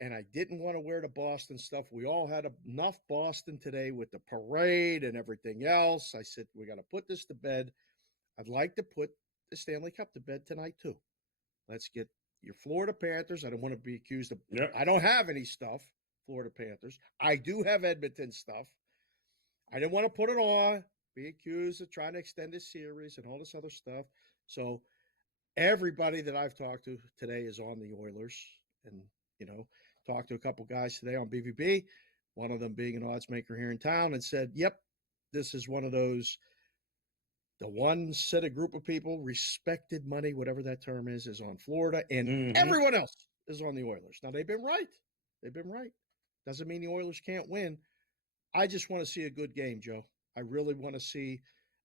and I didn't want to wear the Boston stuff. We all had enough Boston today with the parade and everything else. I said, we got to put this to bed. I'd like to put the Stanley Cup to bed tonight, too. Let's get your Florida Panthers. I don't want to be accused of I don't have any stuff, Florida Panthers. I do have Edmonton stuff. I didn't want to put it on, be accused of trying to extend this series and all this other stuff. So everybody that I've talked to today is on the Oilers, and, talked to a couple guys today on BVB, one of them being an odds maker here in town, and said, yep, this is one of those, the one set of group of people, respected money, whatever that term is on Florida, and everyone else is on the Oilers. Now, they've been right. They've been right. Doesn't mean the Oilers can't win. I just want to see a good game, Joe. I really want to see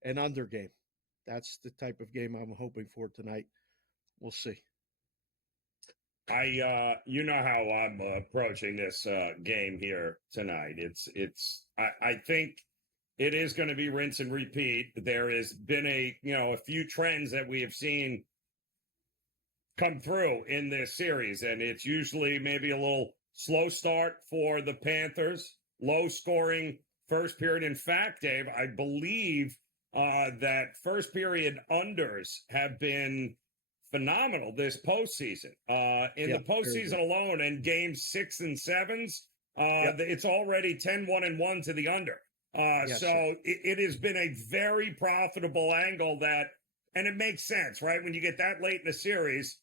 an under game. That's the type of game I'm hoping for tonight. We'll see. You know how I'm approaching this game here tonight. I think it is going to be rinse and repeat. There has been a few trends that we have seen come through in this series, and it's usually maybe a little slow start for the Panthers, low scoring first period. In fact, Dave, I believe that first period unders have been phenomenal this postseason. In the postseason alone, in games 6 and 7s, it's already 10-1-1 to the under. So it has been a very profitable angle and it makes sense, right? When you get that late in the series,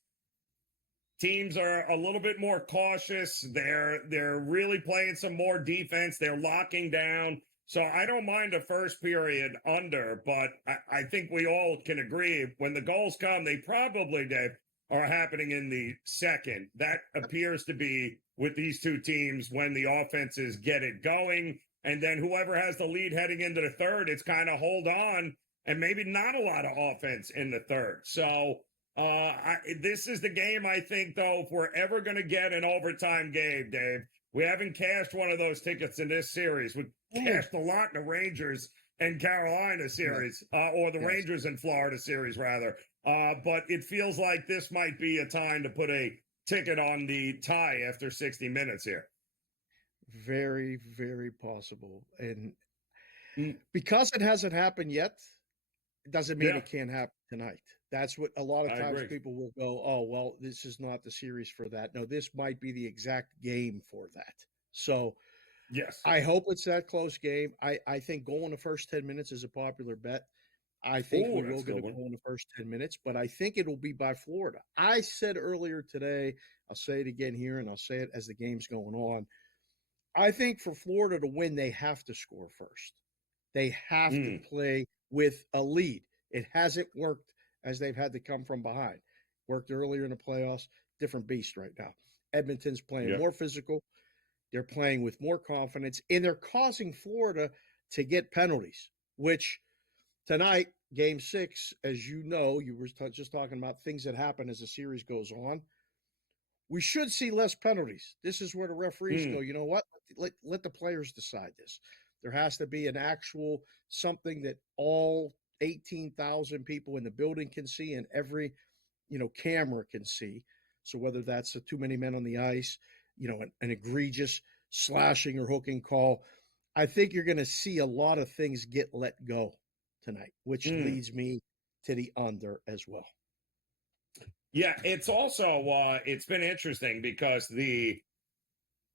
teams are a little bit more cautious. They're really playing some more defense. They're locking down. So I don't mind a first period under, but I think we all can agree when the goals come, they probably, Dave, are happening in the second. That appears to be with these two teams when the offenses get it going. And then whoever has the lead heading into the third, it's kind of hold on and maybe not a lot of offense in the third. So this is the game, I think, though, if we're ever going to get an overtime game, Dave. We haven't cashed one of those tickets in this series. We cashed a lot in the Rangers and Carolina series, or the Rangers and Florida series, rather. But it feels like this might be a time to put a ticket on the tie after 60 minutes here. Very, very possible. And because it hasn't happened yet, it doesn't mean it can't happen tonight. That's what a lot of times people will go, oh, well, this is not the series for that. No, this might be the exact game for that. So, yes, I hope it's that close game. I think going the first 10 minutes is a popular bet. I think we will get a goal in the first 10 minutes, but I think it'll be by Florida. I said earlier today, I'll say it again here, and I'll say it as the game's going on. I think for Florida to win, they have to score first. They have to play with a lead. It hasn't worked as they've had to come from behind. Worked earlier in the playoffs, different beast right now. Edmonton's playing more physical. They're playing with more confidence, and they're causing Florida to get penalties, which tonight, Game 6, as you know, you were just talking about things that happen as the series goes on. We should see less penalties. This is where the referees go, you know what? Let the players decide this. There has to be an actual something that all 18,000 people in the building can see and every, camera can see. So whether that's too many men on the ice, an egregious slashing or hooking call, I think you're going to see a lot of things get let go tonight, which leads me to the under as well. Yeah, it's also it's been interesting because the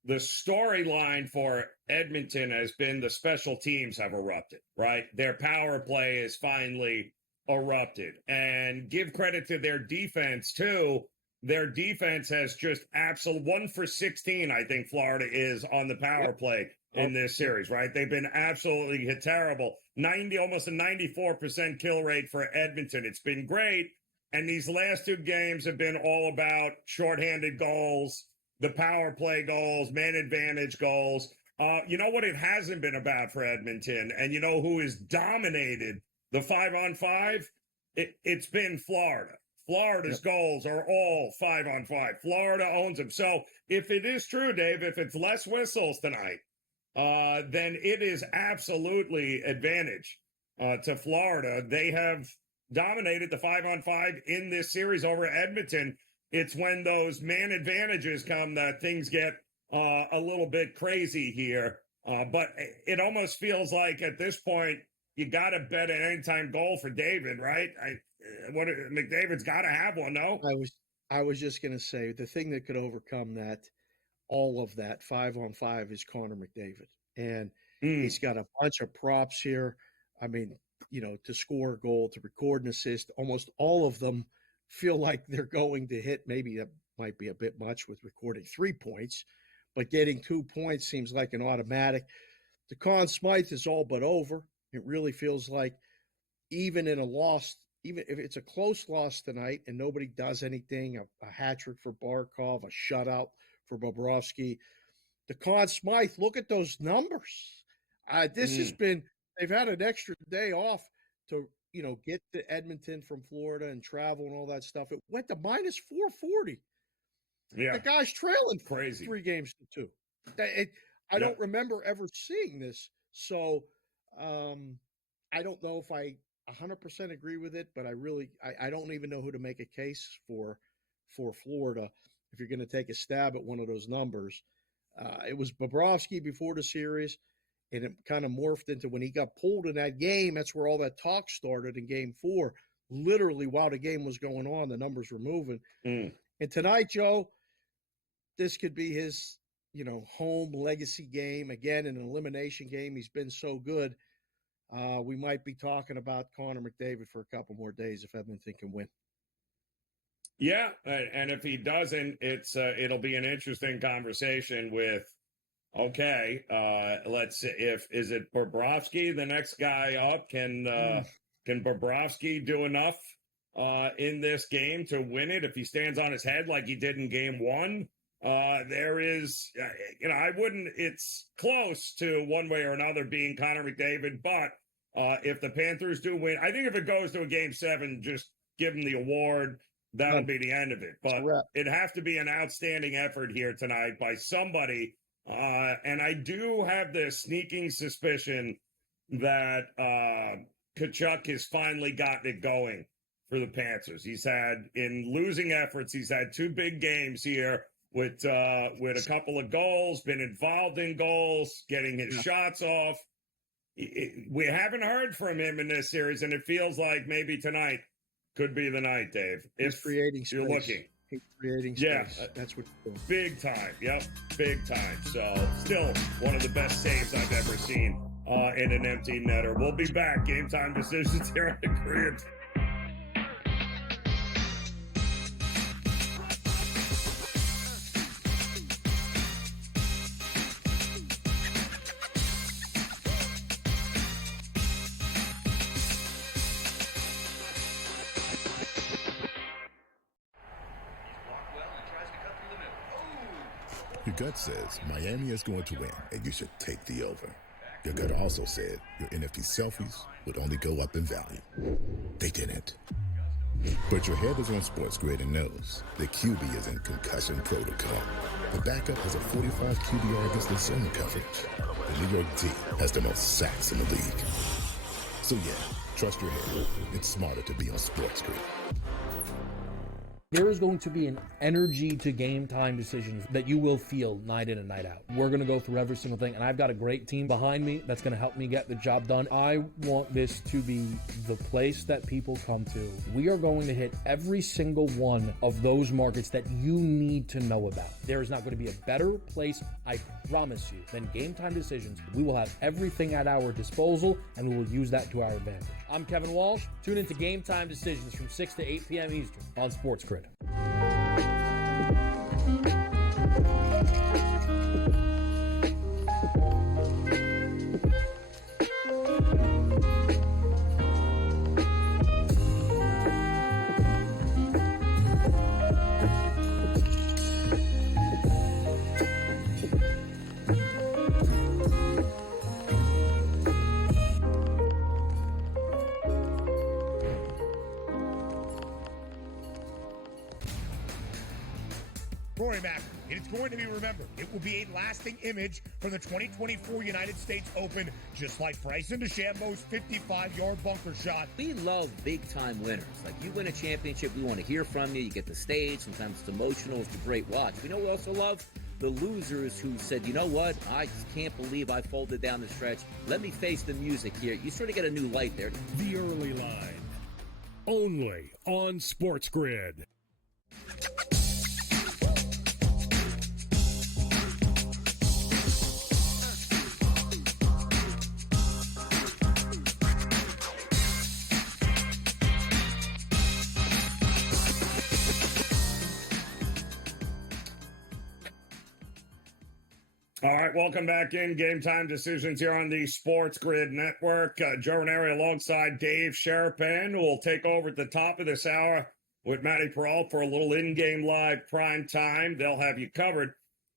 storyline for Edmonton has been the special teams have erupted, right? Their power play is finally erupted. And give credit to their defense, too. Their defense has just absolute 1 for 16, I think Florida is on the power play in this series, right? They've been absolutely terrible. Almost a 94% kill rate for Edmonton. It's been great. And these last two games have been all about shorthanded goals, the power play goals, man advantage goals. You know what it hasn't been about for Edmonton? And you know who has dominated the 5-on-5? It's been Florida. Florida's goals are all 5-on-5. Florida owns them. So if it is true, Dave, if it's less whistles tonight, then it is absolutely advantage to Florida. They have dominated the 5-on-5 in this series over Edmonton. It's when those man advantages come that things get a little bit crazy here. But it almost feels like at this point, you got to bet an anytime goal for David, right? McDavid's got to have one, no? I was just going to say the thing that could overcome that, all of that 5-on-5 is Connor McDavid. And he's got a bunch of props here. I mean, to score a goal, to record an assist, almost all of them feel like they're going to hit. Maybe that might be a bit much with recording 3 points, but getting 2 points seems like an automatic. The Conn Smythe is all but over. It really feels like even in a loss, even if it's a close loss tonight and nobody does anything, a hat trick for Barkov, a shutout for Bobrovsky, the Conn Smythe, look at those numbers. This has been, they've had an extra day off to, get to Edmonton from Florida and travel and all that stuff. It went to minus 440. Yeah. The guy's trailing crazy 3 games to 2. I don't remember ever seeing this. So I don't know if I 100% agree with it, but I don't even know who to make a case for Florida if you're going to take a stab at one of those numbers. It was Bobrovsky before the series, and it kind of morphed into when he got pulled in that game. That's where all that talk started in Game 4. Literally, while the game was going on, the numbers were moving. And tonight, Joe, this could be his, home legacy game. Again, an elimination game. He's been so good. We might be talking about Connor McDavid for a couple more days if Edmonton can win. Yeah, and if he doesn't, it'll be an interesting conversation with, let's see, is it Bobrovsky, the next guy up? Can Bobrovsky do enough in this game to win it if he stands on his head like he did in Game 1? There is, it's close to one way or another being Connor McDavid, but if the Panthers do win, I think if it goes to a Game 7, just give him the award. That'll be the end of it. But it'd have to be an outstanding effort here tonight by somebody. And I do have this sneaking suspicion that Tkachuk has finally gotten it going for the Panthers. He's had, in losing efforts, he's had 2 big games here with a couple of goals, been involved in goals, getting his shots off. We haven't heard from him in this series, and it feels like maybe tonight could be the night, Dave. He's creating space. You're looking. He's creating space. That's what he's doing. Big time. Yep, big time. So still one of the best saves I've ever seen in an empty netter. We'll be back. Game Time Decisions here on the Grid. Your gut says Miami is going to win, and you should take the over. Your gut also said your NFT selfies would only go up in value. They didn't. But your head is on SportsGrid and knows the QB is in concussion protocol. The backup has a 45 QBR against the zone coverage. The New York D has the most sacks in the league. So yeah, trust your head. It's smarter to be on SportsGrid. There is going to be an energy to Game Time Decisions that you will feel night in and night out. We're going to go through every single thing, and I've got a great team behind me that's going to help me get the job done. I want this to be the place that people come to. We are going to hit every single one of those markets that you need to know about. There is not going to be a better place, I promise you, than Game Time Decisions. We will have everything at our disposal, and we will use that to our advantage. I'm Kevin Walsh. Tune into Game Time Decisions from 6 to 8 p.m. Eastern on SportsGrid. Rory Mack, it is going to be remembered. It will be a lasting image from the 2024 United States Open, just like Bryson DeChambeau's 55-yard bunker shot. We love big-time winners. Like, you win a championship, we want to hear from you. You get the stage. Sometimes it's emotional. It's a great watch. We know we also love the losers who said, you know what? I just can't believe I folded down the stretch. Let me face the music here. You sort of get a new light there. The Early Line. Only on SportsGrid. All right, welcome back in. Game Time Decisions here on the Sports Grid Network. Joe Raineri alongside Dave Sherapan, who will take over at the top of this hour with Matty Peralt for a little in-game live prime time. They'll have you covered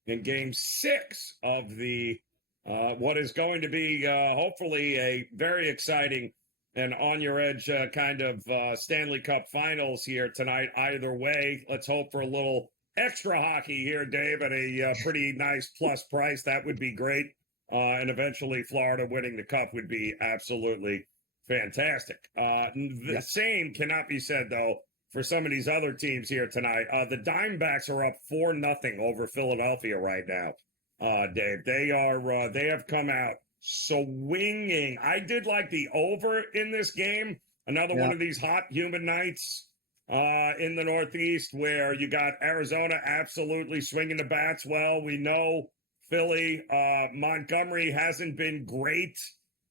in Game 6 of the what is going to be hopefully a very exciting and on-your-edge kind of Stanley Cup Finals here tonight. Either way, let's hope for a little extra hockey here, Dave, at a pretty nice plus price. That would be great. And eventually Florida winning the cup would be absolutely fantastic. The same cannot be said, though, for some of these other teams here tonight. The Diamondbacks are up 4-0 over Philadelphia right now, Dave. They have come out swinging. I did like the over in this game. Another one of these hot, humid nights in the Northeast where you got Arizona absolutely swinging the bats well. We know Philly, Montgomery hasn't been great,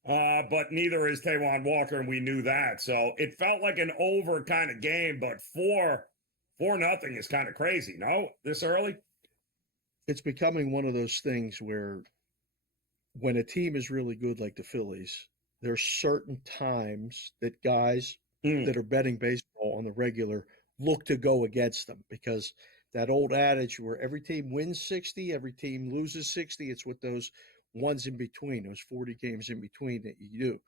but neither is Taijuan Walker, and we knew that. So it felt like an over kind of game, but 4-0 is kind of crazy, no? This early? It's becoming one of those things where when a team is really good like the Phillies, there's certain times that guys that are betting baseball on the regular look to go against them, because that old adage where every team wins 60, every team loses 60, it's with those ones in between, those 40 games in between that you do.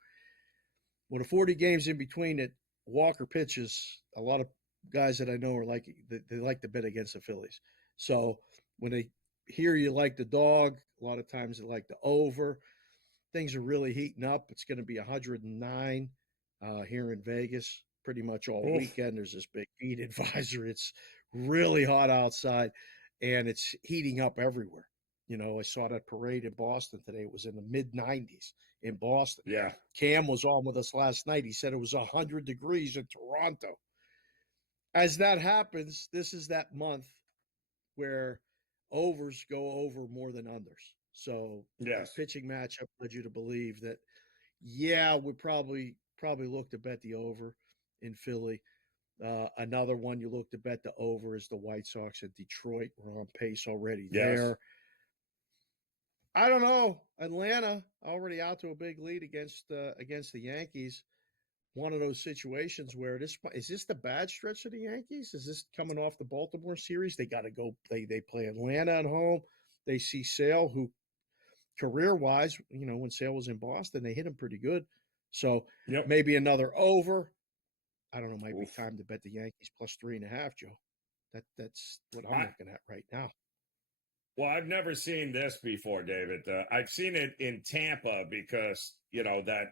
Well, the 40 games in between that Walker pitches, a lot of guys that I know are like, they like to bet against the Phillies. So when they hear you like the dog, a lot of times they like the over. Things are really heating up. It's going to be 109 here in Vegas pretty much all weekend. There's this big heat advisory. It's really hot outside, and it's heating up everywhere. You know, I saw that parade in Boston today. It was in the mid-90s in Boston. Yeah. Cam was on with us last night. He said it was 100 degrees in Toronto. As that happens, this is that month where overs go over more than unders. So yes, the pitching matchup led you to believe that, we probably look to bet the over in Philly. Another one you look to bet the over is the White Sox at Detroit. We're on pace already there. I don't know. Atlanta already out to a big lead against the Yankees. One of those situations where is this the bad stretch of the Yankees? Is this coming off the Baltimore series? They got to go. They play Atlanta at home. They see Sale, who career-wise, when Sale was in Boston, they hit him pretty good. So maybe another over. I don't know. Might be time to bet the Yankees plus 3.5, Joe. That's what I'm looking at right now. Well, I've never seen this before, David. I've seen it in Tampa because, that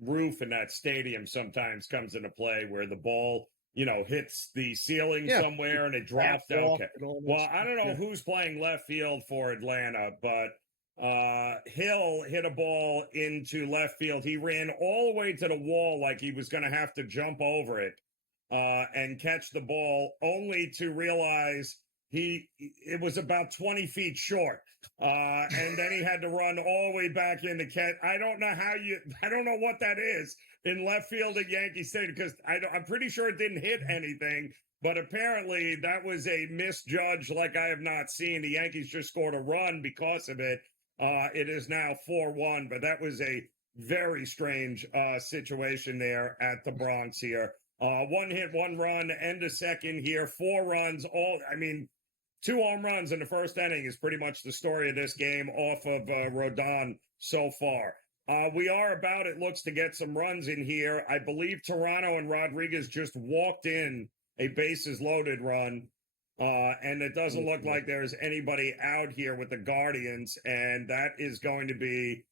roof in that stadium sometimes comes into play where the ball, hits the ceiling somewhere and it drops down. Okay. Well, I don't know who's playing left field for Atlanta, but Hill hit a ball into left field. He ran all the way to the wall like he was going to have to jump over it and catch the ball, only to realize it was about 20 feet short. And then he had to run all the way back in to catch. I don't know what that is in left field at Yankee Stadium, because I'm pretty sure it didn't hit anything, but apparently that was a misjudge like I have not seen. The Yankees just scored a run because of it. It is now 4-1, but that was a very strange situation there at the Bronx here. 1 hit, 1 run, end of second here, 4 runs, 2 home runs in the first inning is pretty much the story of this game off of Rodon so far. We are about, it looks, to get some runs in here. I believe Toronto and Rodriguez just walked in a bases loaded run, and it doesn't look like there's anybody out here with the Guardians, and that is going to be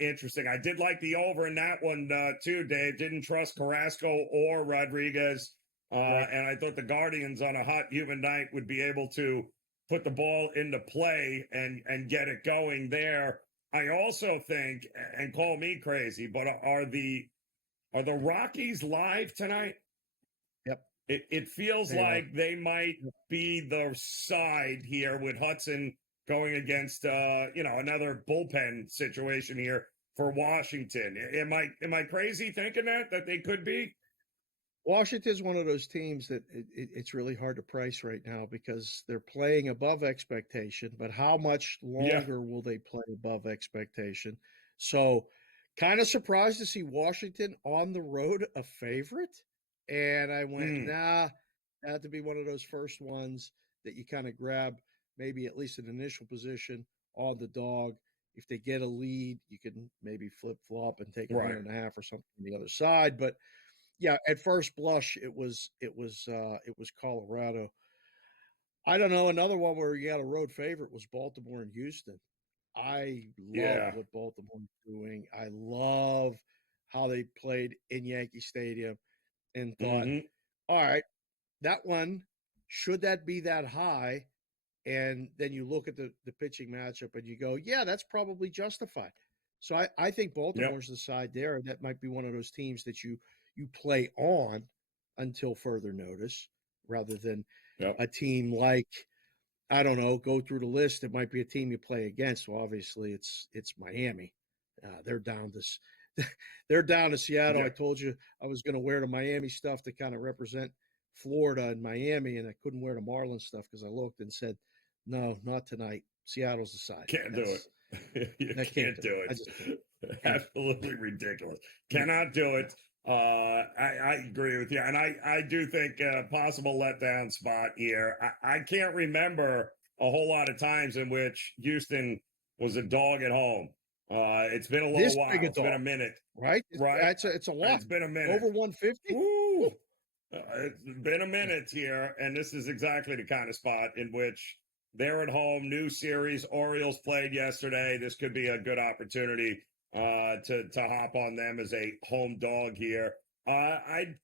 interesting. I did like the over in that one, too, Dave. Didn't trust Carrasco or Rodriguez. And I thought the Guardians on a hot, humid night would be able to put the ball into play and get it going there. I also think, and call me crazy, but are the Rockies live tonight? Yep. It feels like they might be the side here with Hudson going against another bullpen situation here for Washington. Am I crazy thinking that they could be? Washington's one of those teams that it's really hard to price right now because they're playing above expectation, but how much longer will they play above expectation? So kind of surprised to see Washington on the road a favorite. And I went, nah, that had to be one of those first ones that you kind of grab maybe at least an initial position on the dog. If they get a lead, you can maybe flip-flop and take a 1.5 or something on the other side. But yeah, at first blush, it was Colorado. I don't know. Another one where you got a road favorite was Baltimore and Houston. I love what Baltimore's doing. I love how they played in Yankee Stadium and thought, all right, that one, should that be that high? And then you look at the pitching matchup and you go, yeah, that's probably justified. So I think Baltimore's the side there. That might be one of those teams that you play on until further notice rather than a team like, I don't know, go through the list. It might be a team you play against. Well, obviously it's Miami. They're down to Seattle. I told you I was going to wear the Miami stuff to kind of represent Florida and Miami, and I couldn't wear the Marlins stuff because I looked and said, no, not tonight. Seattle's the side. Can't do it. You can't do it. Absolutely ridiculous. Cannot do it. I agree with you. And I do think a possible letdown spot here. I can't remember a whole lot of times in which Houston was a dog at home. It's been a little while. It's been a minute. Right? It's a lot. It's been a minute. Over 150? Ooh. It's been a minute here, and this is exactly the kind of spot in which they're at home, new series. Orioles played yesterday. This could be a good opportunity to hop on them as a home dog here. I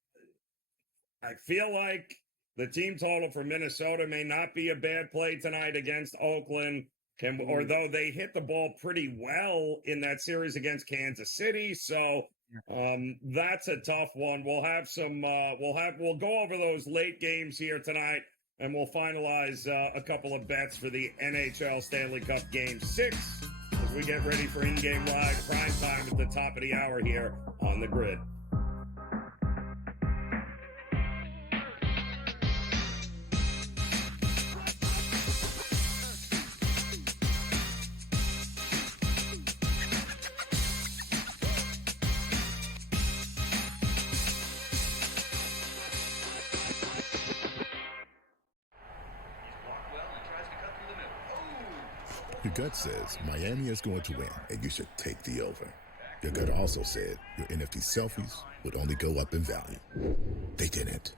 feel like the team total for Minnesota may not be a bad play tonight against Oakland. Although they hit the ball pretty well in that series against Kansas City, so that's a tough one. We'll have some. We'll go over those late games here tonight, and we'll finalize a couple of bets for the NHL Stanley Cup Game 6 as we get ready for in-game live prime time at the top of the hour here on the Grid. Your gut says Miami is going to win, and you should take the over. Your gut also said your NFT selfies would only go up in value. They didn't.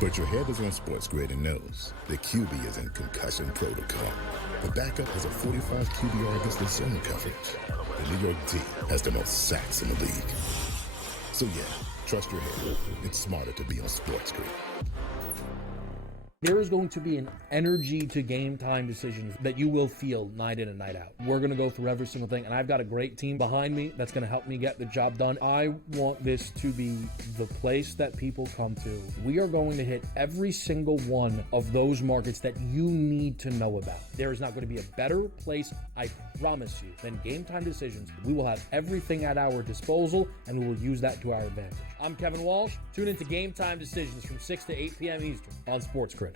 But your head is on SportsGrid and knows the QB is in concussion protocol. The backup has a 45 QBR against the zone coverage. The New York D has the most sacks in the league. So yeah, trust your head. It's smarter to be on SportsGrid. There is going to be an energy to game time decisions that you will feel night in and night out. We're going to go through every single thing, and I've got a great team behind me that's going to help me get the job done. I want this to be the place that people come to. We are going to hit every single one of those markets that you need to know about. There is not going to be a better place, I promise you, than Game Time Decisions. We will have everything at our disposal, and we will use that to our advantage. I'm Kevin Walsh. Tune into Game Time Decisions from 6 to 8 p.m. Eastern on SportsGrid.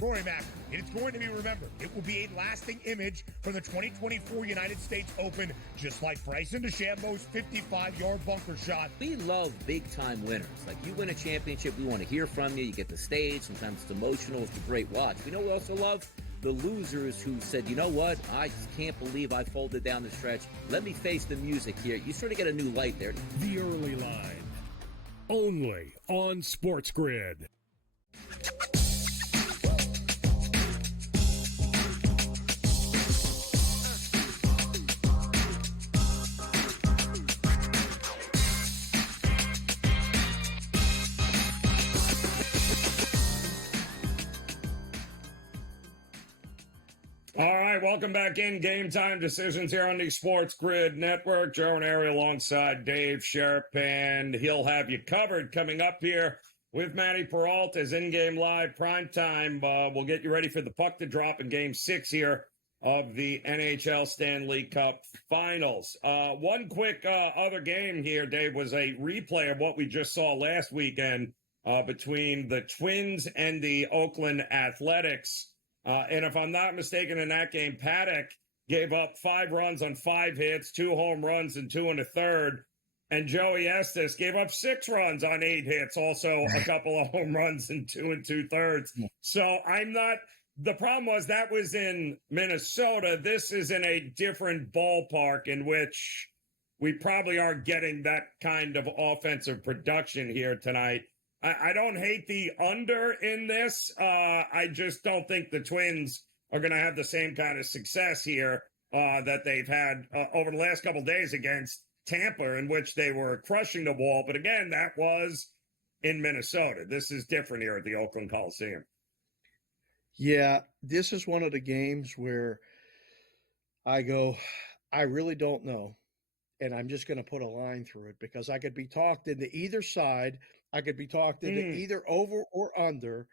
Rory Mack, and it's going to be remembered. It will be a lasting image from the 2024 United States Open, just like Bryson DeChambeau's 55-yard bunker shot. We love big-time winners. Like, you win a championship, we want to hear from you. You get the stage. Sometimes it's emotional. It's a great watch. We know we also love the losers who said, you know what, I just can't believe I folded down the stretch. Let me face the music here. You sort of get a new light there. The Early Line, only on SportsGrid. All right, welcome back in. Game Time Decisions here on the Sports Grid Network. Joe Raineri alongside Dave Sharp, and he'll have you covered coming up here with Matty Peralta's in-game live primetime. We'll get you ready for the puck to drop in Game 6 here of the NHL Stanley Cup Finals. One quick other game here, Dave, was a replay of what we just saw last weekend between the Twins and the Oakland Athletics. And if I'm not mistaken, in that game, Paddock gave up 5 runs on 5 hits, 2 home runs, and 2 and a third. And Joey Estes gave up 6 runs on 8 hits, also a couple of home runs and 2 2/3. So I'm not. The problem was that was in Minnesota. This is in a different ballpark in which we probably aren't getting that kind of offensive production here tonight. I don't hate the under in this. I just don't think the Twins are going to have the same kind of success here that they've had over the last couple of days against Tampa, in which they were crushing the ball. But again, that was in Minnesota. This is different here at the Oakland Coliseum. Yeah, this is one of the games where I go, I really don't know. And I'm just going to put a line through it because I could be talked into either side. I could be talked into either over or under.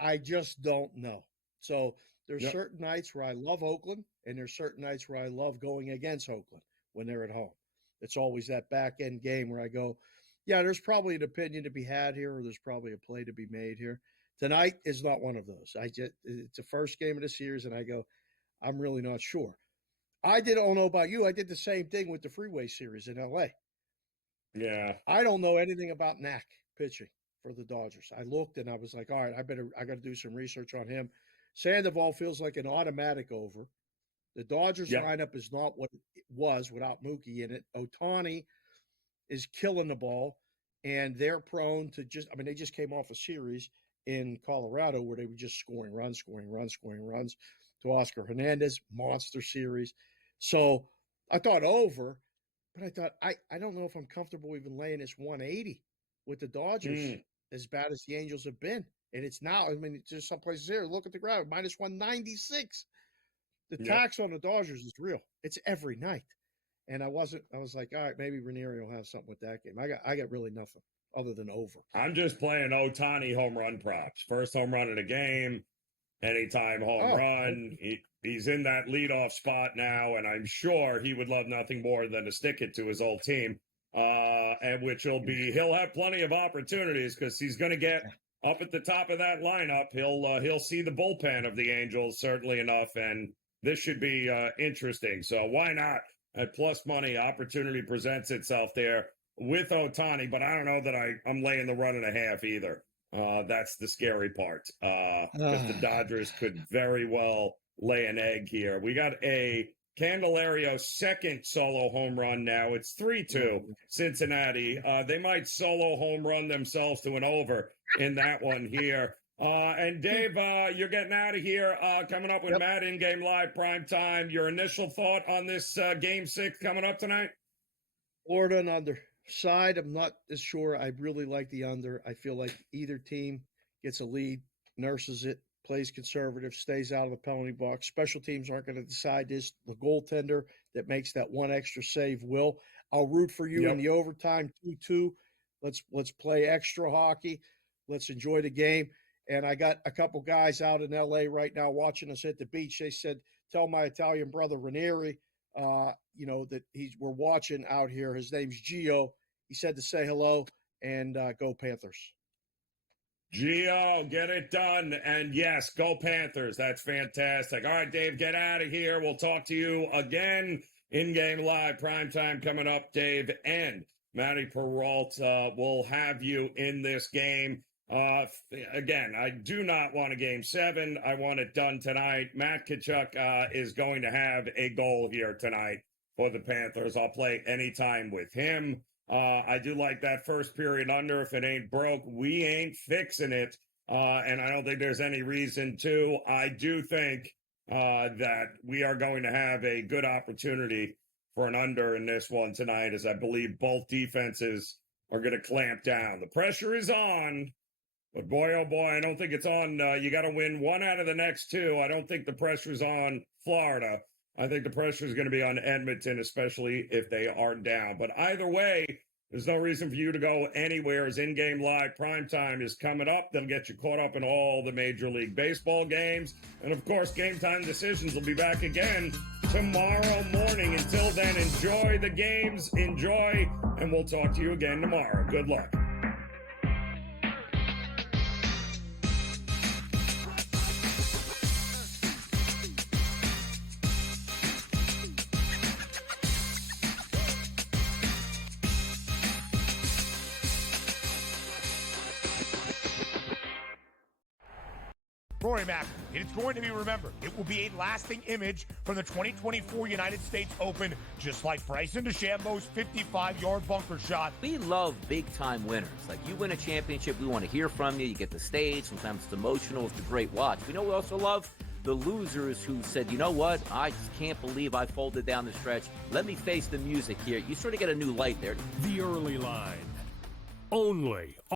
I just don't know. So there's certain nights where I love Oakland, and there's certain nights where I love going against Oakland when they're at home. It's always that back end game where I go, yeah, there's probably an opinion to be had here, or there's probably a play to be made here. Tonight is not one of those. It's the first game of the series, and I go, I'm really not sure. I don't know about you. I did the same thing with the Freeway Series in L.A. Yeah. I don't know anything about Knack pitching for the Dodgers. I looked and I was like, all right, I got to do some research on him. Sandoval feels like an automatic over. The Dodgers lineup is not what it was without Mookie in it. Ohtani is killing the ball, and they're prone to they just came off a series in Colorado where they were just scoring runs to Oscar Hernandez, monster series. So I thought over, but I thought, I don't know if I'm comfortable even laying this 180 with the Dodgers as bad as the Angels have been. And it's now, there's some places here, look at the ground, minus 196. The tax on the Dodgers is real. It's every night. And I was like, all right, maybe Raineri will have something with that game. I got really nothing other than over. I'm just playing Ohtani home run props. First home run of the game, anytime home run. He's in that leadoff spot now, and I'm sure he would love nothing more than to stick it to his old team, and he'll have plenty of opportunities because he's going to get up at the top of that lineup. He'll see the bullpen of the Angels, certainly enough, and this should be interesting. So why not? At plus money, opportunity presents itself there with Ohtani, but I don't know that I'm laying the 1.5 either. That's the scary part. Because the Dodgers could very well lay an egg here. We got a Candelario second solo home run now. It's 3-2 Cincinnati. They might solo home run themselves to an over in that one here. And Dave, you're getting out of here. Coming up with Matt in Game Live prime time. Your initial thought on this Game 6 coming up tonight? Florida and under. Side, I'm not as sure. I really like the under. I feel like either team gets a lead, nurses it, plays conservative, stays out of the penalty box. Special teams aren't going to decide this. The goaltender that makes that one extra save will. I'll root for you in the overtime 2-2. Let's play extra hockey. Let's enjoy the game. And I got a couple guys out in L.A. right now watching us at the beach. They said, tell my Italian brother Raineri, that we're watching out here. His name's Gio. He said to say hello and go Panthers. Gio, get it done. And yes, go Panthers. That's fantastic. All right, Dave, get out of here. We'll talk to you again in Game Live. Primetime coming up, Dave. And Matty Peralta will have you in this game. Again, I do not want a Game 7. I want it done tonight. Matt Tkachuk is going to have a goal here tonight for the Panthers. I'll play anytime with him. I do like that first period under. If it ain't broke, we ain't fixing it. And I don't think there's any reason to. I do think that we are going to have a good opportunity for an under in this one tonight, as I believe both defenses are going to clamp down. The pressure is on. But boy, oh boy, I don't think it's on. You got to win one out of the next two. I don't think the pressure's on Florida. I think the pressure is going to be on Edmonton, especially if they are down. But either way, there's no reason for you to go anywhere, as in-game live primetime is coming up. They'll get you caught up in all the Major League Baseball games. And, of course, Game Time Decisions will be back again tomorrow morning. Until then, enjoy the games, enjoy, and we'll talk to you again tomorrow. Good luck. Rory Mack, it is going to be remembered. It will be a lasting image from the 2024 United States Open, just like Bryson DeChambeau's 55-yard bunker shot. We love big-time winners. Like, you win a championship, we want to hear from you. You get the stage. Sometimes it's emotional. It's a great watch. We know we also love the losers who said, you know what, I just can't believe I folded down the stretch. Let me face the music here. You sort of get a new light there. The Early Line. Only